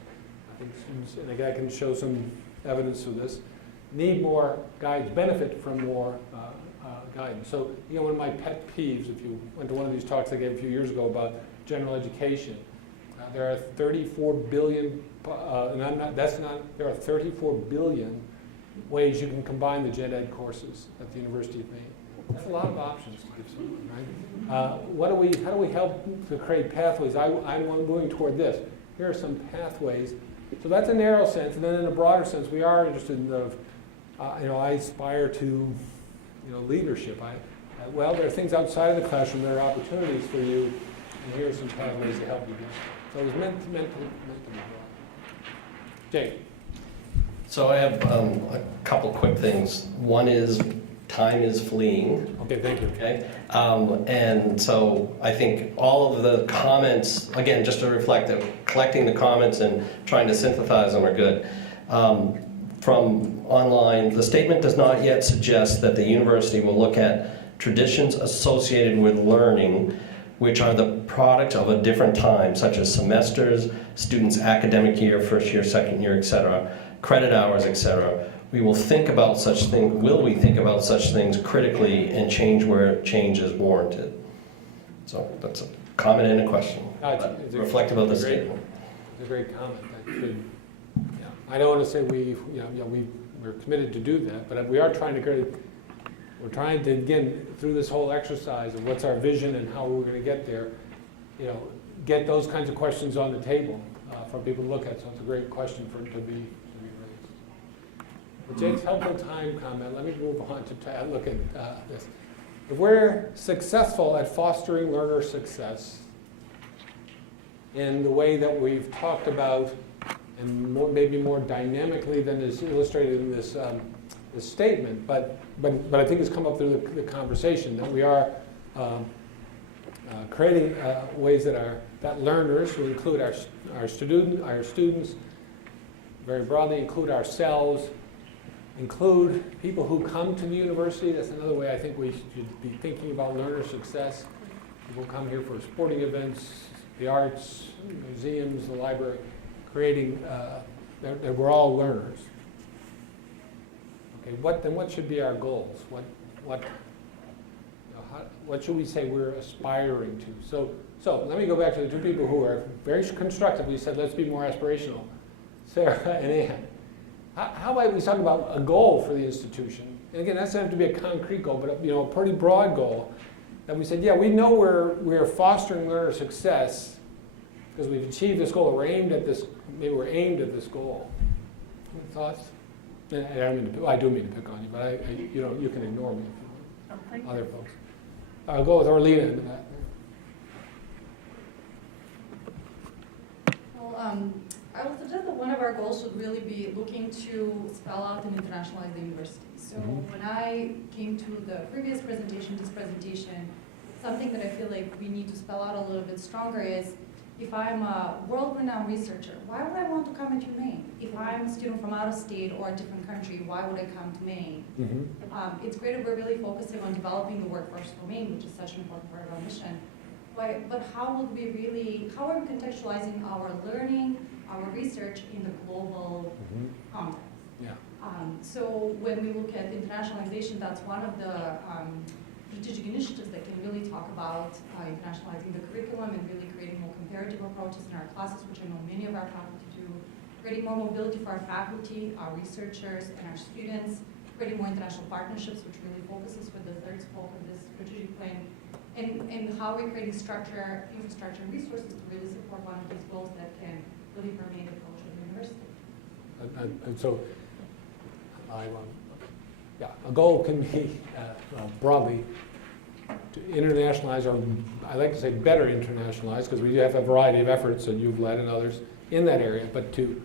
I think students, and again, I can show some evidence of this, need more guidance, benefit from more guidance. So, one of my pet peeves, if you went to one of these talks I gave a few years ago about general education, there are 34 billion, there are 34 billion ways you can combine the gen ed courses at the University of Maine. That's a lot of options to give someone, right? How do we help to create pathways? I'm moving toward this. Here are some pathways. So that's a narrow sense, and then in a broader sense, we are interested in the, I aspire to, leadership. Well, there are things outside of the classroom. There are opportunities for you, and here are some pathways to help you get there. So it was meant to be broad. Jake. So I have a couple quick things. One is time is fleeing. Okay, thank you. Okay, and so I think all of the comments, again, just to reflect that collecting the comments and trying to synthesize them are good. From online, the statement does not yet suggest that the university will look at traditions associated with learning which are the product of a different time, such as semesters, students' academic year, first year, second year, etc., credit hours, etc. We will think about such things, will we think about such things critically and change where change is warranted? So that's a comment and a question, reflective of the statement. It's a great comment. I don't want to say we're committed to do that, but we are trying to create, we're trying to, again, through this whole exercise of what's our vision and how we're going to get there, get those kinds of questions on the table for people to look at. So it's a great question to be raised. With Jake's helpful time comment, let me move on to look at this. If we're successful at fostering learner success in the way that we've talked about, and maybe more dynamically than is illustrated in this statement, but I think it's come up through the conversation that we are creating ways that learners, who include our students, very broadly include ourselves, include people who come to the university. That's another way I think we should be thinking about learner success. People come here for sporting events, the arts, museums, the library, creating that we're all learners. Okay, what should be our goals? What should we say we're aspiring to? So let me go back to the two people who are very constructively said, let's be more aspirational, Sarah and Ann. How about we talk about a goal for the institution? And again, that doesn't have to be a concrete goal, but a pretty broad goal. That we said, yeah, we know we're fostering learner success because we've achieved this goal. We're aimed at this. Maybe we're aimed at this goal. Any thoughts? I do mean to pick on you, but you can ignore me if you want. Other folks. I'll go with Orlina into that. Well, I would suggest that one of our goals should really be looking to spell out and internationalize the university. So when I came to the previous presentation, this presentation, something that I feel like we need to spell out a little bit stronger is, if I'm a world-renowned researcher, why would I want to come into Maine? If I'm a student from out of state or a different country, why would I come to Maine? Mm-hmm. It's great if we're really focusing on developing the workforce for Maine, which is such an important part of our mission. But how are we contextualizing our learning, our research in the global context? Yeah. So when we look at internationalization, that's one of the strategic initiatives that can really talk about internationalizing the curriculum and really creating more comparative approaches in our classes, which I know many of our faculty do, creating more mobility for our faculty, our researchers, and our students, creating more international partnerships, which really focuses with the third spoke of this strategic plan, and how we're creating structure, infrastructure, and resources to really support one of these goals that can really permeate the culture of the university. And so, a goal can be broadly to internationalize, or I like to say better internationalize, because we do have a variety of efforts that you've led and others in that area, but to,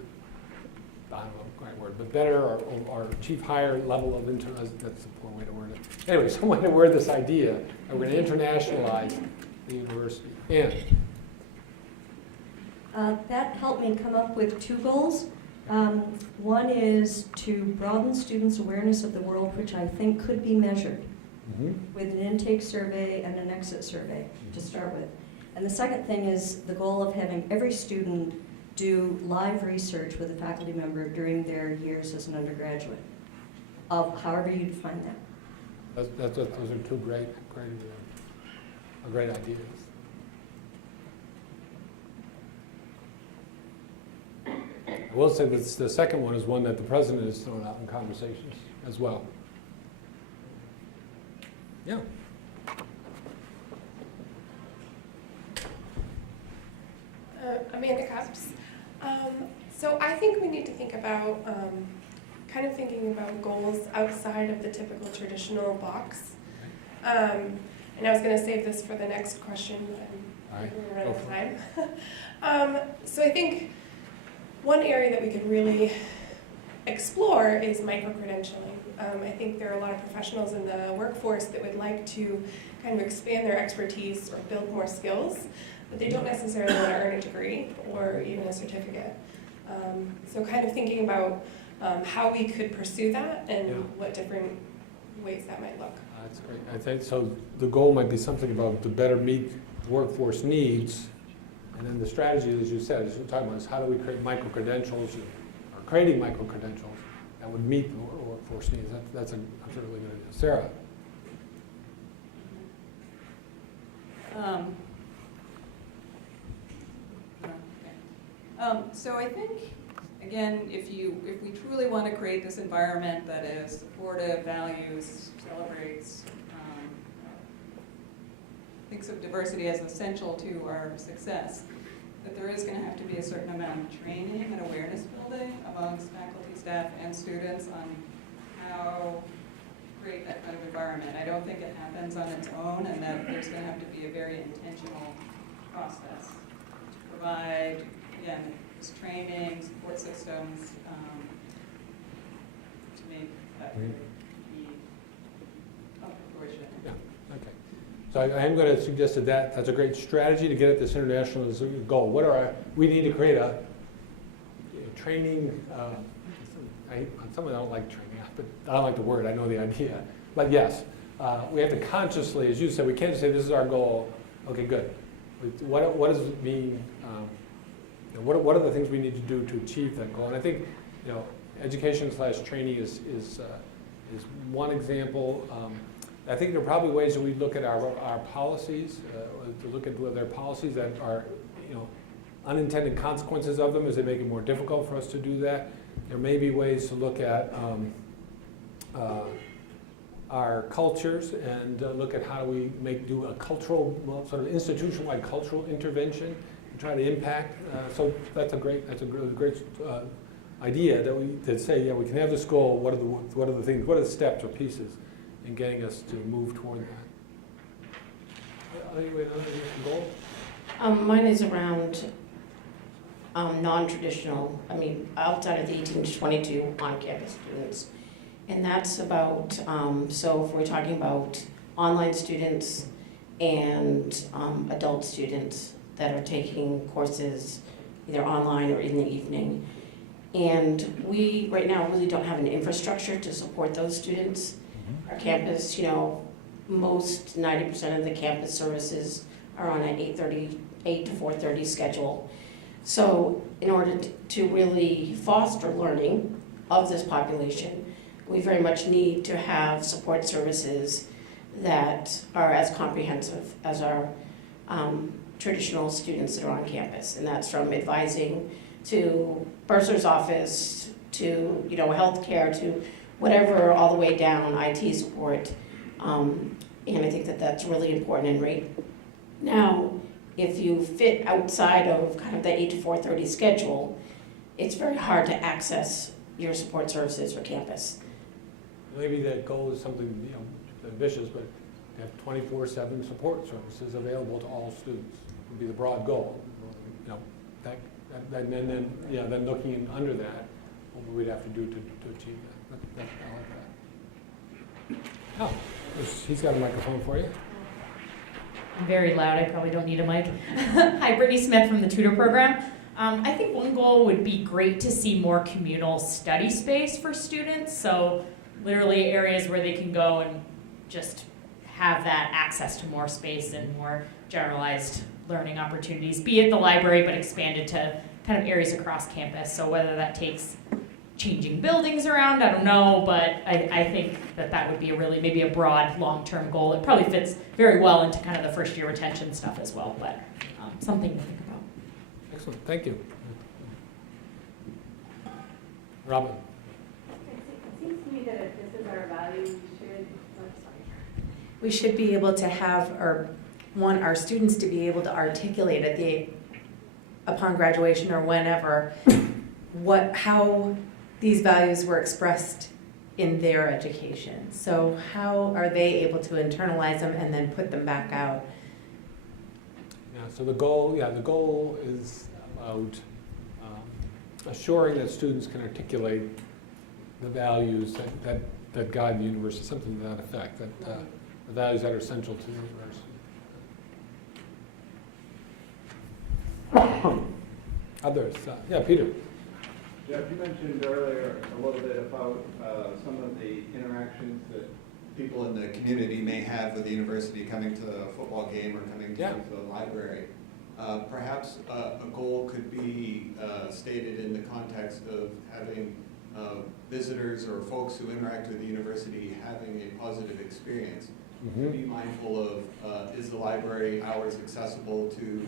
I don't know the right word, but better or achieve higher level of that's the poor way to word it. Anyway, some way to word this idea that we're going to internationalize the university. And that helped me come up with two goals. One is to broaden students' awareness of the world, which I think could be measured with an intake survey and an exit survey to start with. And the second thing is the goal of having every student do live research with a faculty member during their years as an undergraduate, of however you define that. Those are two great ideas. I will say that the second one is one that the president has thrown out in conversations as well. Yeah. Amanda Cups. So I think we need to think about kind of thinking about goals outside of the typical traditional box. And I was going to save this for the next question, but we're running out of time. So I think one area that we could really explore is micro-credentialing. I think there are a lot of professionals in the workforce that would like to kind of expand their expertise or build more skills, but they don't necessarily want to earn a degree or even a certificate. So kind of thinking about how we could pursue that and what different ways that might look. That's great. I think so. The goal might be something about to better meet workforce needs, and then the strategy, as you said, as you're talking about, is how do we create micro-credentials or creating micro-credentials that would meet the workforce needs. That's a really good idea. Sarah. So I think, again, if we truly want to create this environment that is supportive, values, celebrates, thinks of diversity as essential to our success, that there is going to have to be a certain amount of training and awareness building amongst faculty, staff, and students on how to create that kind of environment. I don't think it happens on its own, and that there's going to have to be a very intentional process to provide, again, this training, support systems to make that be come to fruition. Yeah. Okay. So I am going to suggest that that's a great strategy to get at this international goal. What are we need to create a training. Someone I don't like training, but I don't like the word. I know the idea. But yes, we have to consciously, as you said, we can't just say this is our goal. Okay, good. What does it mean? What are the things we need to do to achieve that goal? And I think, education/training is one example. I think there are probably ways that we look at our policies, to look at whether there are policies that are, unintended consequences of them as they make it more difficult for us to do that. There may be ways to look at our cultures and look at how we do a cultural, sort of institution-wide cultural intervention and try to impact. So that's a great idea that say, we can have this goal. What are the things? What are the steps or pieces in getting us to move toward that? Anyway, another goal? Mine is around non-traditional, outside of the 18 to 22 on-campus students. And that's about, so if we're talking about online students and adult students that are taking courses either online or in the evening. And we, right now, really don't have an infrastructure to support those students. Our campus, most 90% of the campus services are on an 8 to 4:30 schedule. So in order to really foster learning of this population, we very much need to have support services that are as comprehensive as our traditional students that are on campus. And that's from advising to bursar's office to healthcare to whatever, all the way down, IT support. And I think that that's really important. And right now, if you fit outside of kind of the 8 to 4:30 schedule, it's very hard to access your support services for campus. Maybe that goal is something ambitious, but have 24/7 support services available to all students would be the broad goal. Then looking under that, what we'd have to do to achieve that. I like that. Oh, he's got a microphone for you. I'm very loud, I probably don't need a mic. Hi, Brittany Smith from the tutor program. I think one goal would be great to see more communal study space for students. So literally areas where they can go and just have that access to more space and more generalized learning opportunities, be it the library, but expanded to kind of areas across campus. So whether that takes changing buildings around, I don't know, but I think that would be a really, maybe a broad, long-term goal. It probably fits very well into kind of the first year retention stuff as well, but something to think about. Excellent, thank you. Robin? It seems to me that if this is our value, we should be able to have, or want our students to be able to articulate upon graduation or whenever, how these values were expressed in their education. So how are they able to internalize them and then put them back out? Yeah, so the goal is about assuring that students can articulate the values that guide the university, something to that effect, that the values that are central to the university. Others? Yeah, Peter. Jeff, you mentioned earlier a little bit about some of the interactions that people in the community may have with the university, coming to a football game or coming to the library. Perhaps a goal could be stated in the context of having visitors or folks who interact with the university having a positive experience. Mm-hmm. Be mindful of, is the library hours accessible to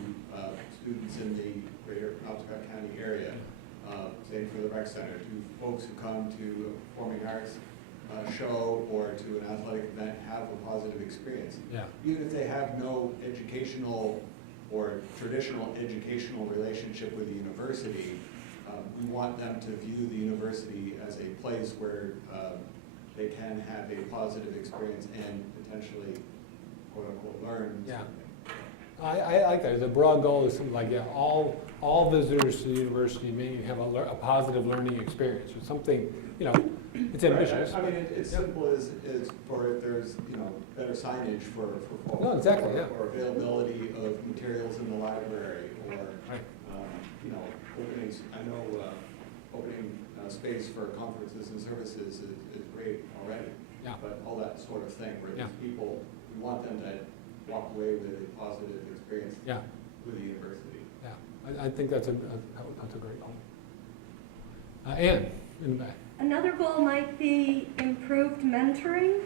students in the greater Penobscot County area? Same for the rec center. Do folks who come to a performing arts show or to an athletic event have a positive experience? Yeah. Even if they have no educational or traditional educational relationship with the university, we want them to view the university as a place where they can have a positive experience and potentially, quote unquote, learn. Yeah. I like that. The broad goal is something like, all visitors to the university may have a positive learning experience, or something, it's ambitious. Right. I mean, it's simple as for if there's, better signage for folks. No, exactly, yeah. Or availability of materials in the library, or, openings. I know opening space for conferences and services is great already. Yeah. But all that sort of thing, where Yeah. people, we want them to walk away with a positive experience with the university. Yeah, I think that's a great goal. Anne, in the back. Another goal might be improved mentoring.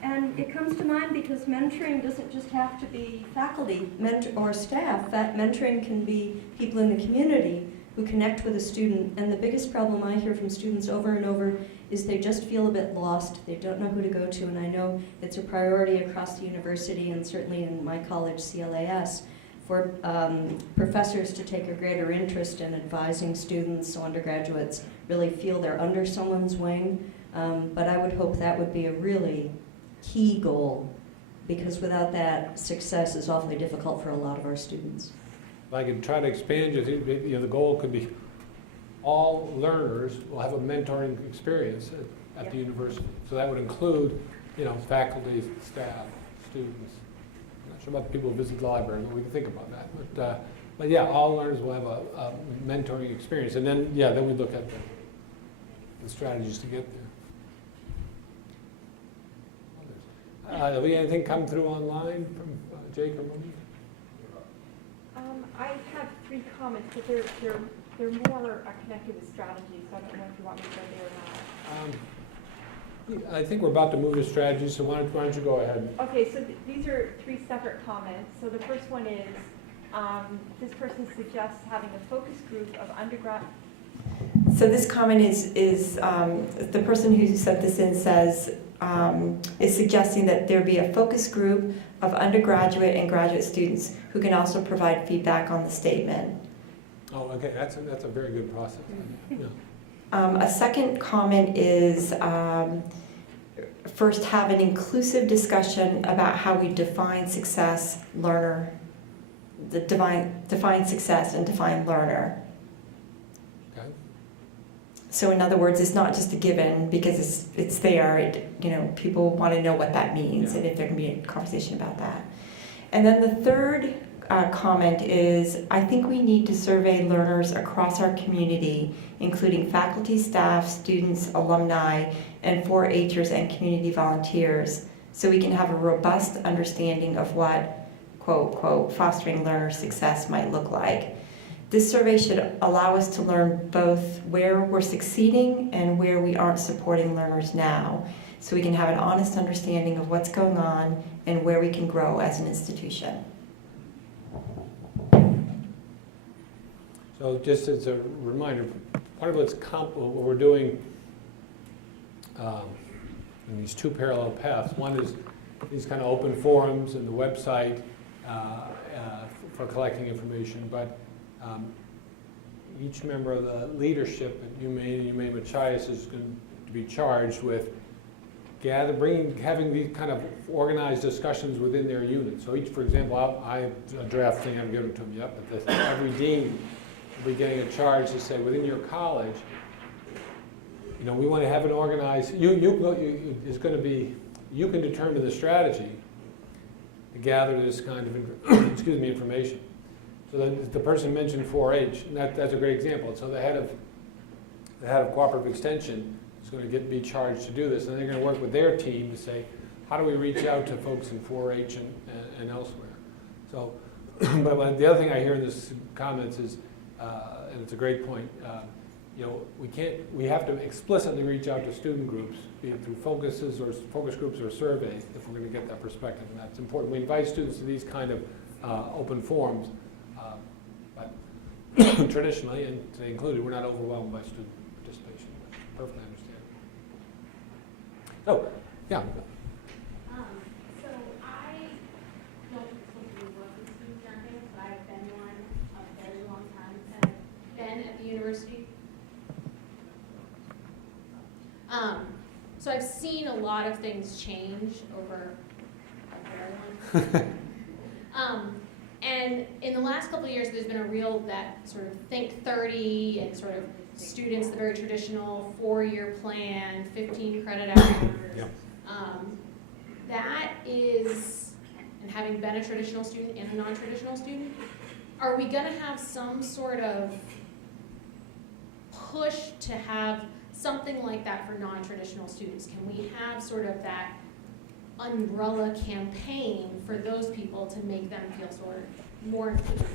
And it comes to mind because mentoring doesn't just have to be faculty or staff. That mentoring can be people in the community who connect with a student. And the biggest problem I hear from students over and over is they just feel a bit lost. They don't know who to go to. And I know it's a priority across the university and certainly in my college, CLAS, for professors to take a greater interest in advising students so undergraduates really feel they're under someone's wing. But I would hope that would be a really key goal, because without that, success is awfully difficult for a lot of our students. If I can try to expand, the goal could be all learners will have a mentoring experience at the university. So that would include, faculty, staff, students. I'm not sure about the people who visit the library, but we can think about that. But yeah, all learners will have a mentoring experience. And then, then we look at the strategies to get there. Have we anything come through online from Jake or Monique? I have 3 comments, but they're more connected with strategy, so I don't know if you want me to go there or not. I think we're about to move to strategy, so why don't you go ahead? Okay, so these are 3 separate comments. So the first one is, this person suggests having a focus group of undergrad. So this comment is the person who sent this in says, is suggesting that there be a focus group of undergraduate and graduate students who can also provide feedback on the statement. Oh, okay, that's a very good process. Yeah. A second comment is first have an inclusive discussion about how we define success, define success and define learner. So in other words, it's not just a given because it's there. People want to know what that means, and if there can be a conversation about that. And then the third comment is, I think we need to survey learners across our community, including faculty, staff, students, alumni, and 4-Hers and community volunteers, so we can have a robust understanding of what, quote, quote, fostering learner success might look like. This survey should allow us to learn both where we're succeeding and where we aren't supporting learners now, so we can have an honest understanding of what's going on and where we can grow as an institution. So just as a reminder, part of what we're doing in these two parallel paths, one is these kind of open forums and the website for collecting information, but each member of the leadership at UMaine and UMaine Machias is going to be charged with having these kind of organized discussions within their unit. So each, for example, I have a draft thing, I haven't given it to them yet, but every dean will be getting a charge to say, within your college, we want to have an organized, it's going to be, you can determine the strategy to gather this kind of, information. So the person mentioned 4-H, and that's a great example. So the head of cooperative extension is going to be charged to do this, and they're going to work with their team to say, how do we reach out to folks in 4-H and elsewhere? So, but the other thing I hear in this comments is, and it's a great point, we have to explicitly reach out to student groups, be it through focus groups or surveys, if we're going to get that perspective, and that's important. We invite students to these kind of open forums, but traditionally, and today included, we're not overwhelmed by student participation. Perfectly understand. So, yeah. So I don't specifically work with student campus, but I've been one a very long time, and I've been at the university. So I've seen a lot of things change over a very long time. And in the last couple of years, there's been a real, that sort of Think 30 and sort of students, the very traditional 4-year plan, 15 credit hours. Yep. That is, and having been a traditional student and a non-traditional student, are we gonna have some sort of push to have something like that for non-traditional students? Can we have sort of that umbrella campaign for those people to make them feel sort of more included?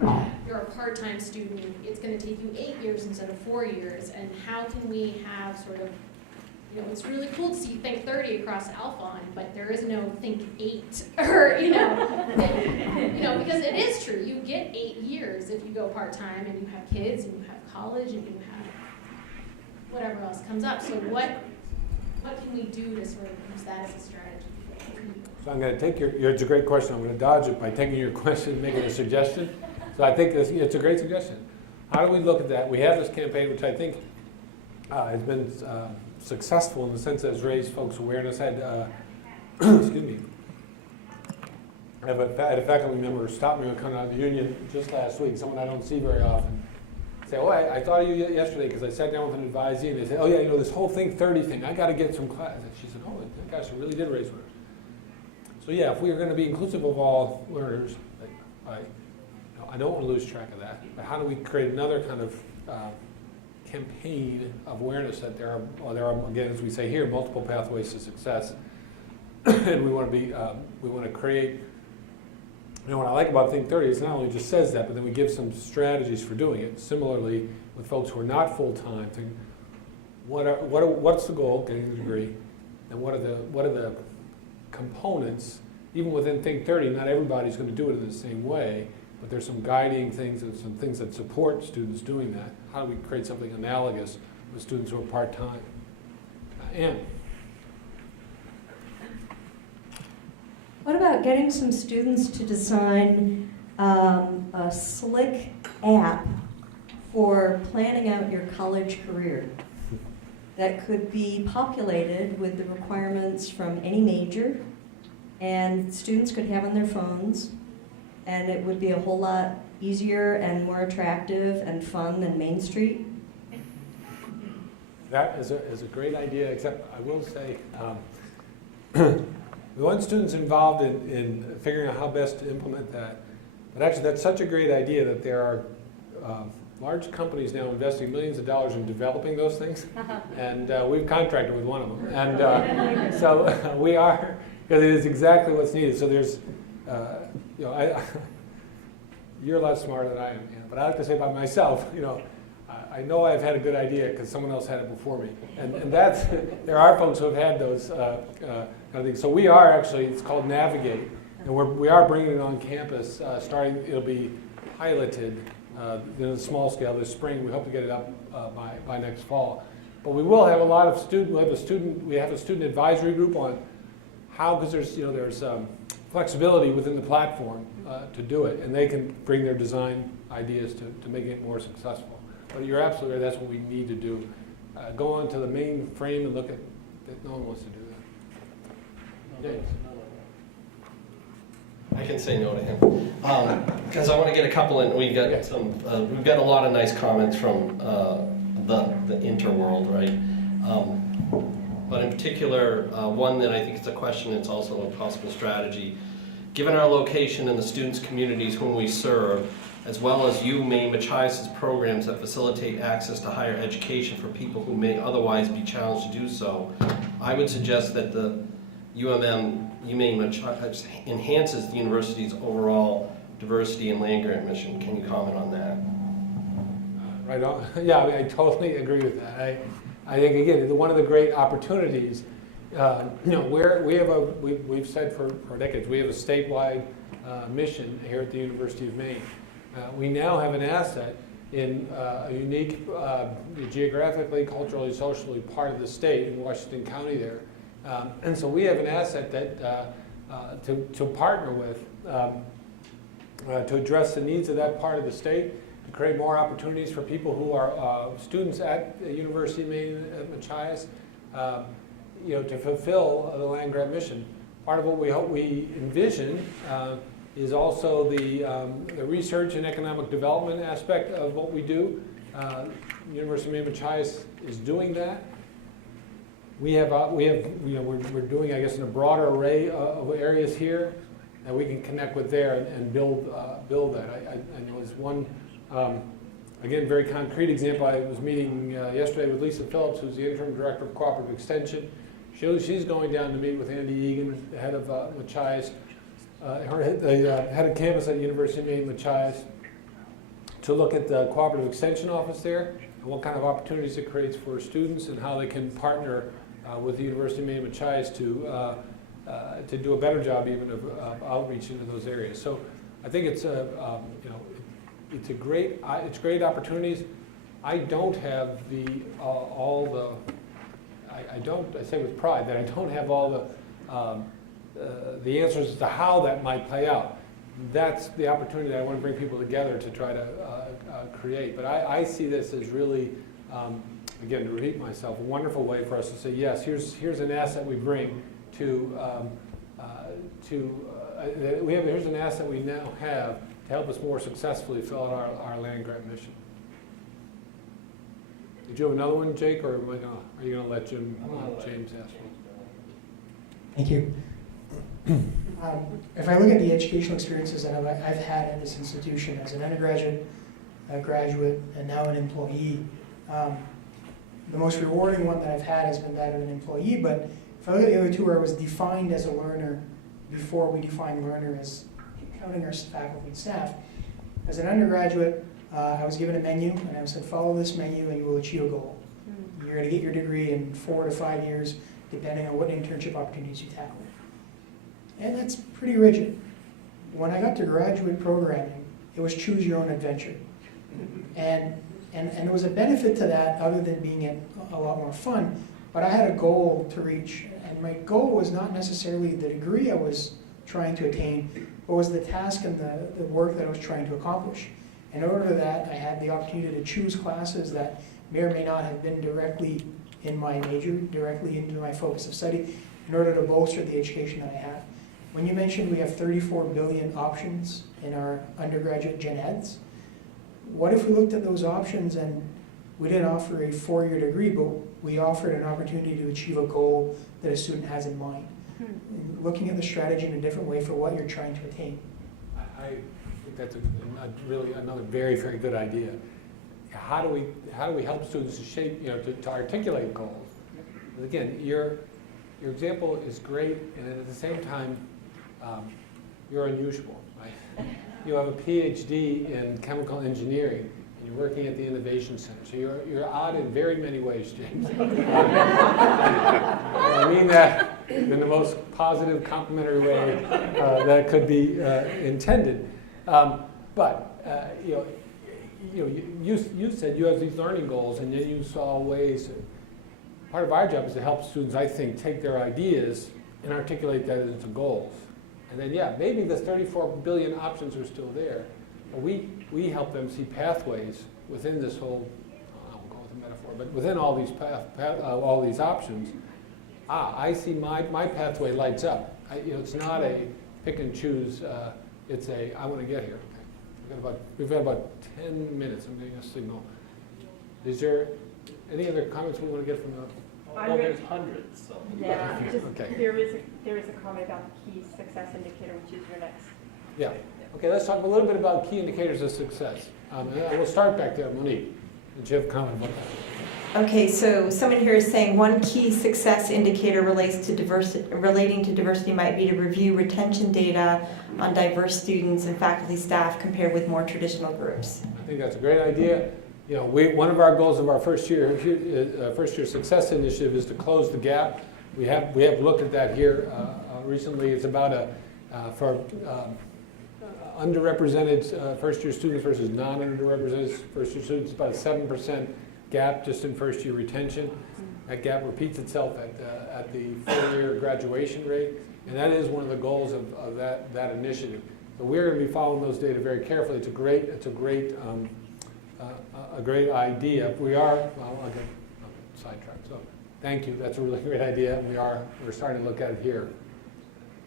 So you're a part-time student, it's going to take you 8 years instead of 4 years, and how can we have sort of, it's really cool to see Think 30 across Alphon, but there is no Think 8, or, because it is true, you get 8 years if you go part-time, and you have kids, and you have college, and you have whatever else comes up. So what can we do to sort of use that as a strategy? So I'm going to take it's a great question. I'm going to dodge it by taking your question and making a suggestion. So I think it's a great suggestion. How do we look at that? We have this campaign, which I think has been successful in the sense that it's raised folks' awareness. I had, excuse me, I had a faculty member stop me when coming out of the union just last week, someone I don't see very often. Say, I thought of you yesterday because I sat down with an advisee and they said, this whole Think 30 thing, I got to get some class. And she said, gosh, it really did raise awareness. So yeah, if we are going to be inclusive of all learners, I don't want to lose track of that. But how do we create another kind of campaign of awareness that there are, again, as we say here, multiple pathways to success, and we want to create. What I like about Think 30 is not only just says that, but then we give some strategies for doing it. Similarly, with folks who are not full-time, think, what's the goal, getting the degree, and what are the components? Even within Think 30, not everybody's going to do it in the same way, but there's some guiding things and some things that support students doing that. How do we create something analogous with students who are part-time? Anne? What about getting some students to design a slick app for planning out your college career that could be populated with the requirements from any major, and students could have on their phones, and it would be a whole lot easier and more attractive and fun than Main Street? That is a great idea, except I will say, we want students involved in figuring out how best to implement that. But actually, that's such a great idea that there are large companies now investing millions of dollars in developing those things. And we've contracted with one of them. And so we are, because it is exactly what's needed. So there's, you're a lot smarter than I am, Ann. But I like to say about myself, I know I've had a good idea because someone else had it before me. And that's, there are folks who have had those kind of things. So we are actually, it's called Navigate, and we are bringing it on campus, starting, it'll be piloted in a small scale this spring. We hope to get it up by next fall. But we will have a lot of we have a student advisory group on how, because there's flexibility within the platform to do it, and they can bring their design ideas to make it more successful. But you're absolutely right, that's what we need to do. Go onto the main frame and look at that. No one wants to do that. James. I can say no to him because I want to get a couple in. We've got a lot of nice comments from the interworld, right? But in particular, one that I think is a question, it's also a possible strategy. Given our location and the students' communities whom we serve, as well as UMaine Machias's programs that facilitate access to higher education for people who may otherwise be challenged to do so, I would suggest that the UMaine Machias enhances the university's overall diversity and land-grant mission. Can you comment on that? Right on. Yeah, I totally agree with that. I think, again, one of the great opportunities, we've said for decades, we have a statewide mission here at the University of Maine. We now have an asset in a unique, geographically, culturally, socially part of the state in Washington County there. And so we have an asset that to partner with to address the needs of that part of the state, to create more opportunities for people who are students at the University of Maine at Machias, to fulfill the land-grant mission. Part of what we envision is also the research and economic development aspect of what we do. University of Maine Machias is doing that. We're doing, I guess, in a broader array of areas here that we can connect with there and build that. I know there's one, again, very concrete example. I was meeting yesterday with Lisa Phillips, who's the interim director of cooperative extension. She's going down to meet with Andy Egan, the head of Machias, the head of campus at University of Maine Machias, to look at the cooperative extension office there and what kind of opportunities it creates for students and how they can partner with the University of Maine Machias to do a better job even of outreach into those areas. So I think it's great opportunities. I don't have I say with pride that I don't have all the answers as to how that might play out. That's the opportunity that I want to bring people together to try to create. But I see this as really, again, to repeat myself, a wonderful way for us to say, yes, here's an asset we bring here's an asset we now have to help us more successfully fill out our land-grant mission. Did you have another one, Jake, or are you going to let James ask one? Thank you. If I look at the educational experiences that I've had at this institution as an undergraduate, a graduate, and now an employee, the most rewarding one that I've had has been that of an employee, but if I look at the other two where I was defined as a learner before we defined learner as counting our faculty and staff, as an undergraduate, I was given a menu and I was said, follow this menu and you will achieve a goal. You're going to get your degree in 4 to 5 years, depending on what internship opportunities you tackle. And that's pretty rigid. When I got to graduate programming, it was choose your own adventure. And there was a benefit to that other than being a lot more fun, but I had a goal to reach. And my goal was not necessarily the degree I was trying to attain, but was the task and the work that I was trying to accomplish. In order to that, I had the opportunity to choose classes that may or may not have been directly in my major, directly into my focus of study, in order to bolster the education that I have. When you mentioned we have 34 billion options in our undergraduate gen eds, what if we looked at those options and we didn't offer a 4-year degree, but we offered an opportunity to achieve a goal that a student has in mind? Looking at the strategy in a different way for what you're trying to attain. I think that's really another very, very good idea. How do we help students to shape, to articulate goals? But again, your example is great, and at the same time, you're unusual, right? you have a PhD in chemical engineering, and you're working at the Innovation Center. So you're odd in very many ways, James. I mean that in the most positive, complimentary way that could be intended. You said you have these learning goals, and then you saw ways. Part of our job is to help students, I think, take their ideas and articulate that into goals. And then, yeah, maybe the 34 billion options are still there. But we help them see pathways within this whole, I won't go with the metaphor, but within all these all these options. I see my pathway lights up. It's not a pick and choose. It's a I want to get here. We've got about 10 minutes. I'm getting a signal. Is there any other comments we want to get from the? Well, there's hundreds. So. Yeah, just, okay. there is a comment about the key success indicator, which is your next. Yeah. Okay, let's talk a little bit about key indicators of success. And we'll start back there, Monique. Did you have a comment about that? Okay, so someone here is saying one key success indicator relating to diversity might be to review retention data on diverse students and faculty staff compared with more traditional groups. I think that's a great idea. One of our goals of our first year success initiative is to close the gap. We have looked at that here recently. It's about for underrepresented first year students versus non-underrepresented first year students, about a 7% gap just in first year retention. That gap repeats itself at the 4-year graduation rate, and that is one of the goals of that initiative. So we're going to be following those data very carefully. It's a great idea. I'll get sidetracked. So thank you. That's a really great idea. We're starting to look at it here.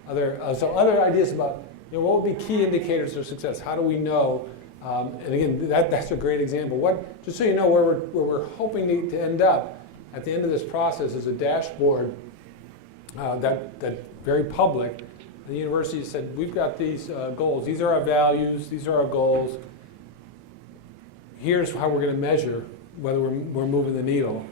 Other ideas about what would be key indicators of success? How do we know? And again, that's a great example. Just so you know, where we're hoping to end up at the end of this process is a dashboard that very public. The university said, we've got these goals. These are our values. These are our goals. Here's how we're going to measure whether we're moving the needle.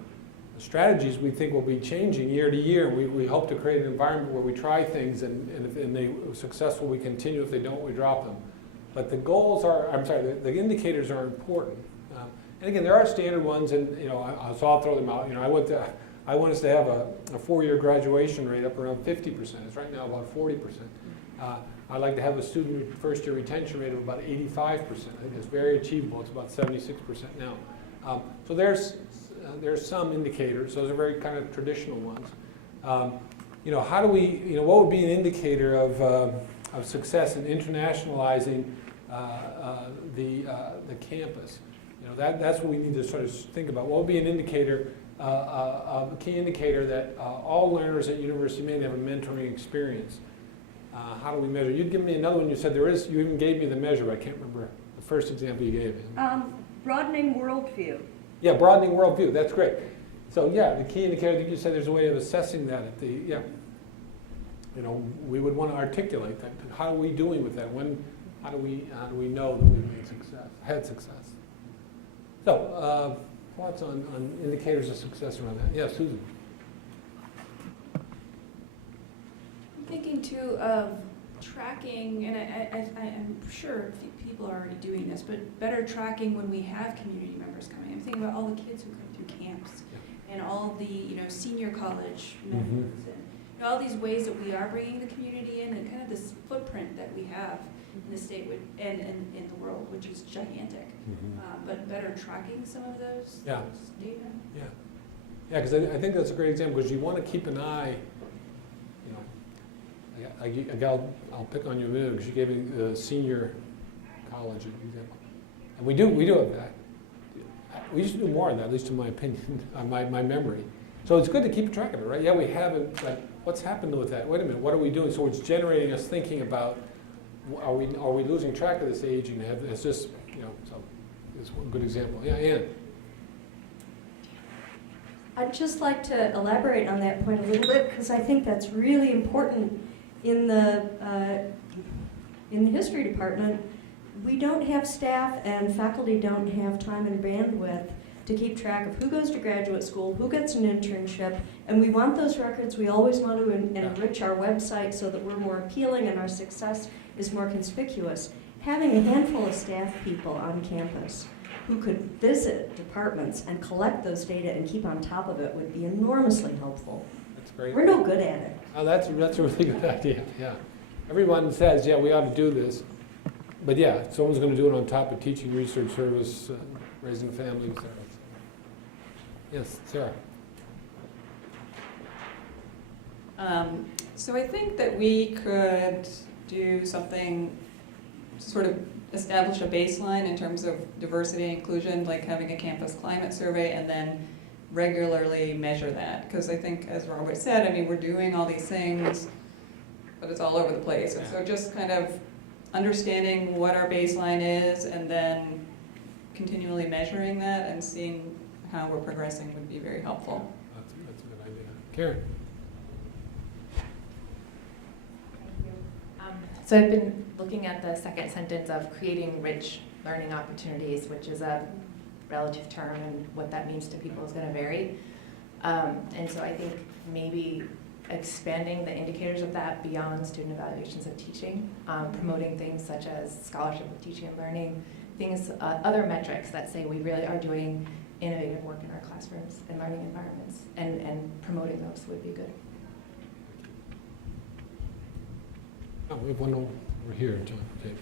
The strategies we think will be changing year to year. We hope to create an environment where we try things, and if they're successful, we continue. If they don't, we drop them. But the goals the indicators are important. And again, there are standard ones, and so I'll throw them out. I want us to have a 4-year graduation rate up around 50%. It's right now about 40%. I'd like to have a student first-year retention rate of about 85%. I think it's very achievable. It's about 76% now. So there's some indicators. Those are very kind of traditional ones. How do we? What would be an indicator of success in internationalizing the campus? That's what we need to sort of think about. What would be an indicator, a key indicator that all learners at University of Maine have a mentoring experience? How do we measure? You'd give me another one. You said there is. You even gave me the measure, but I can't remember the first example you gave me. Broadening worldview. Yeah, broadening worldview. That's great. So yeah, the key indicator. I think you said there's a way of assessing that at the we would want to articulate that. How are we doing with that? How do we know that we've had success? So thoughts on indicators of success around that? Yeah, Susan. I'm thinking too of tracking, and I'm sure people are already doing this, but better tracking when we have community members coming. I'm thinking about all the kids who come through camps, and all the senior college members, and all these ways that we are bringing the community in, and kind of this footprint that we have in the state and in the world, which is gigantic. But better tracking some of those data. Yeah, because I think that's a great example, because you want to keep an eye. I'll pick on you a minute because you gave me the senior college example, and we do have that. We used to do more of that, at least in my opinion, my memory. So it's good to keep track of it, right? Yeah, we haven't, but what's happened with that? Wait a minute, what are we doing? So it's generating us thinking about, are we losing track of this aging? It's just, so it's one good example. Yeah, Ann. I'd just like to elaborate on that point a little bit, because I think that's really important. In the history department, we don't have staff and faculty don't have time and bandwidth to keep track of who goes to graduate school, who gets an internship, and we want those records. We always want to enrich our website so that we're more appealing and our success is more conspicuous. having a handful of staff people on campus who could visit departments and collect those data and keep on top of it would be enormously helpful. That's great. We're no good at it. Oh, that's a really good idea, yeah. Everyone says, yeah, we ought to do this. But yeah, someone's going to do it on top of teaching, research, service, raising families. Yes, Sarah. So I think that we could do something, sort of establish a baseline in terms of diversity and inclusion, like having a campus climate survey, and then regularly measure that. Because I think, as Robert said, I mean, we're doing all these things, but it's all over the place. And so just kind of understanding what our baseline is and then continually measuring that and seeing how we're progressing would be very helpful. That's a good idea. Karen. So I've been looking at the second sentence of creating rich learning opportunities, which is a relative term, and what that means to people is going to vary. And so I think maybe expanding the indicators of that beyond student evaluations of teaching, promoting things such as scholarship of teaching and learning, things, other metrics that say we really are doing innovative work in our classrooms and learning environments, and promoting those would be good. Oh, we have one over here, John James.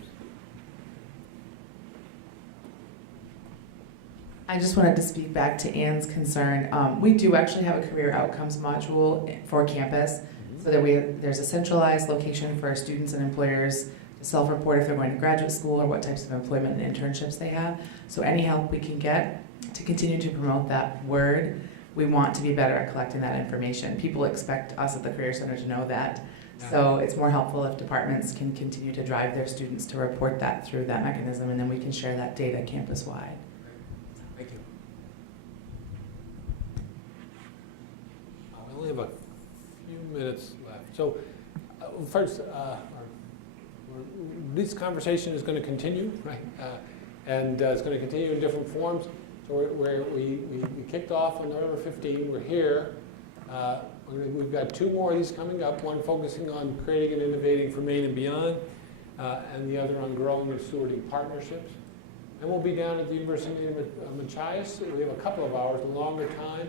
I just wanted to speak back to Anne's concern. We do actually have a career outcomes module for campus, so that there's a centralized location for students and employers to self-report if they're going to graduate school or what types of employment and internships they have. So any help we can get to continue to promote that word, we want to be better at collecting that information. People expect us at the Career Center to know that. So it's more helpful if departments can continue to drive their students to report that through that mechanism, and then we can share that data campus-wide. Thank you. We only have a few minutes left. So first, this conversation is going to continue, right? And it's going to continue in different forms. So we kicked off on November 15. We're here. We've got two more of these coming up, one focusing on creating and innovating for Maine and beyond, and the other on growing and stewarding partnerships. And we'll be down at the University of Machias. We have a couple of hours, a longer time,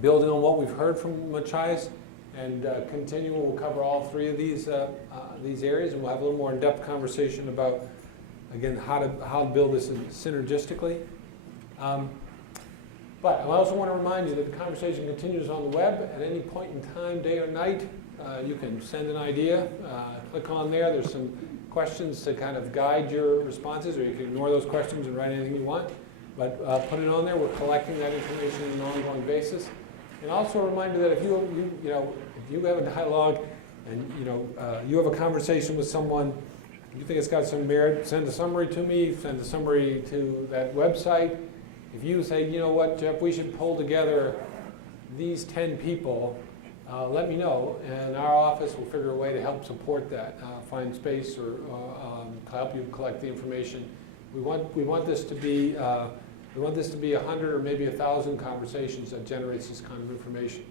building on what we've heard from Machias, and we'll cover all three of these areas, and we'll have a little more in-depth conversation about, again, how to build this synergistically. But I also want to remind you that the conversation continues on the web at any point in time, day or night. You can send an idea, click on there. There's some questions to kind of guide your responses, or you can ignore those questions and write anything you want. But put it on there. We're collecting that information on an ongoing basis. And also a reminder that if you have a dialogue and you have a conversation with someone, you think it's got some merit, send a summary to me. Send a summary to that website. If you say, you know what, Jeff, we should pull together these 10 people, let me know, and our office will figure a way to help support that, find space or help you collect the information. We want this to be 100 or maybe 1,000 conversations that generates this kind of information.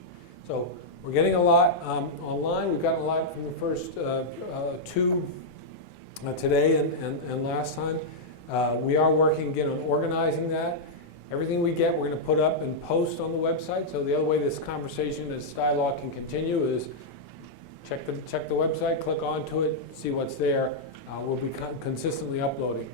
So we're getting a lot online. We've gotten a lot from the first two today and last time. We are working again on organizing that. Everything we get, we're going to put up and post on the website. So the other way this conversation, this dialogue can continue is check the website, click onto it, see what's there. We'll be consistently uploading.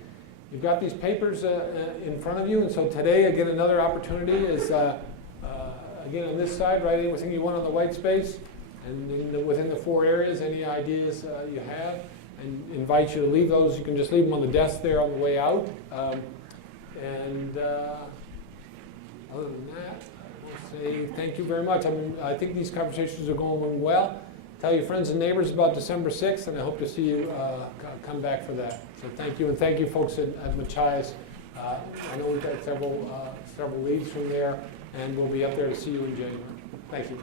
You've got these papers in front of you, and so today, again, another opportunity is, again, on this side, write anything you want on the white space, and within the 4 areas, any ideas you have, and invite you to leave those. You can just leave them on the desk there on the way out. Other than that, I will say thank you very much. I think these conversations are going well. Tell your friends and neighbors about December 6th, and I hope to see you come back for that. So thank you, and thank you folks at Machias. I know we've got several leads from there, and we'll be up there to see you in January. Thank you.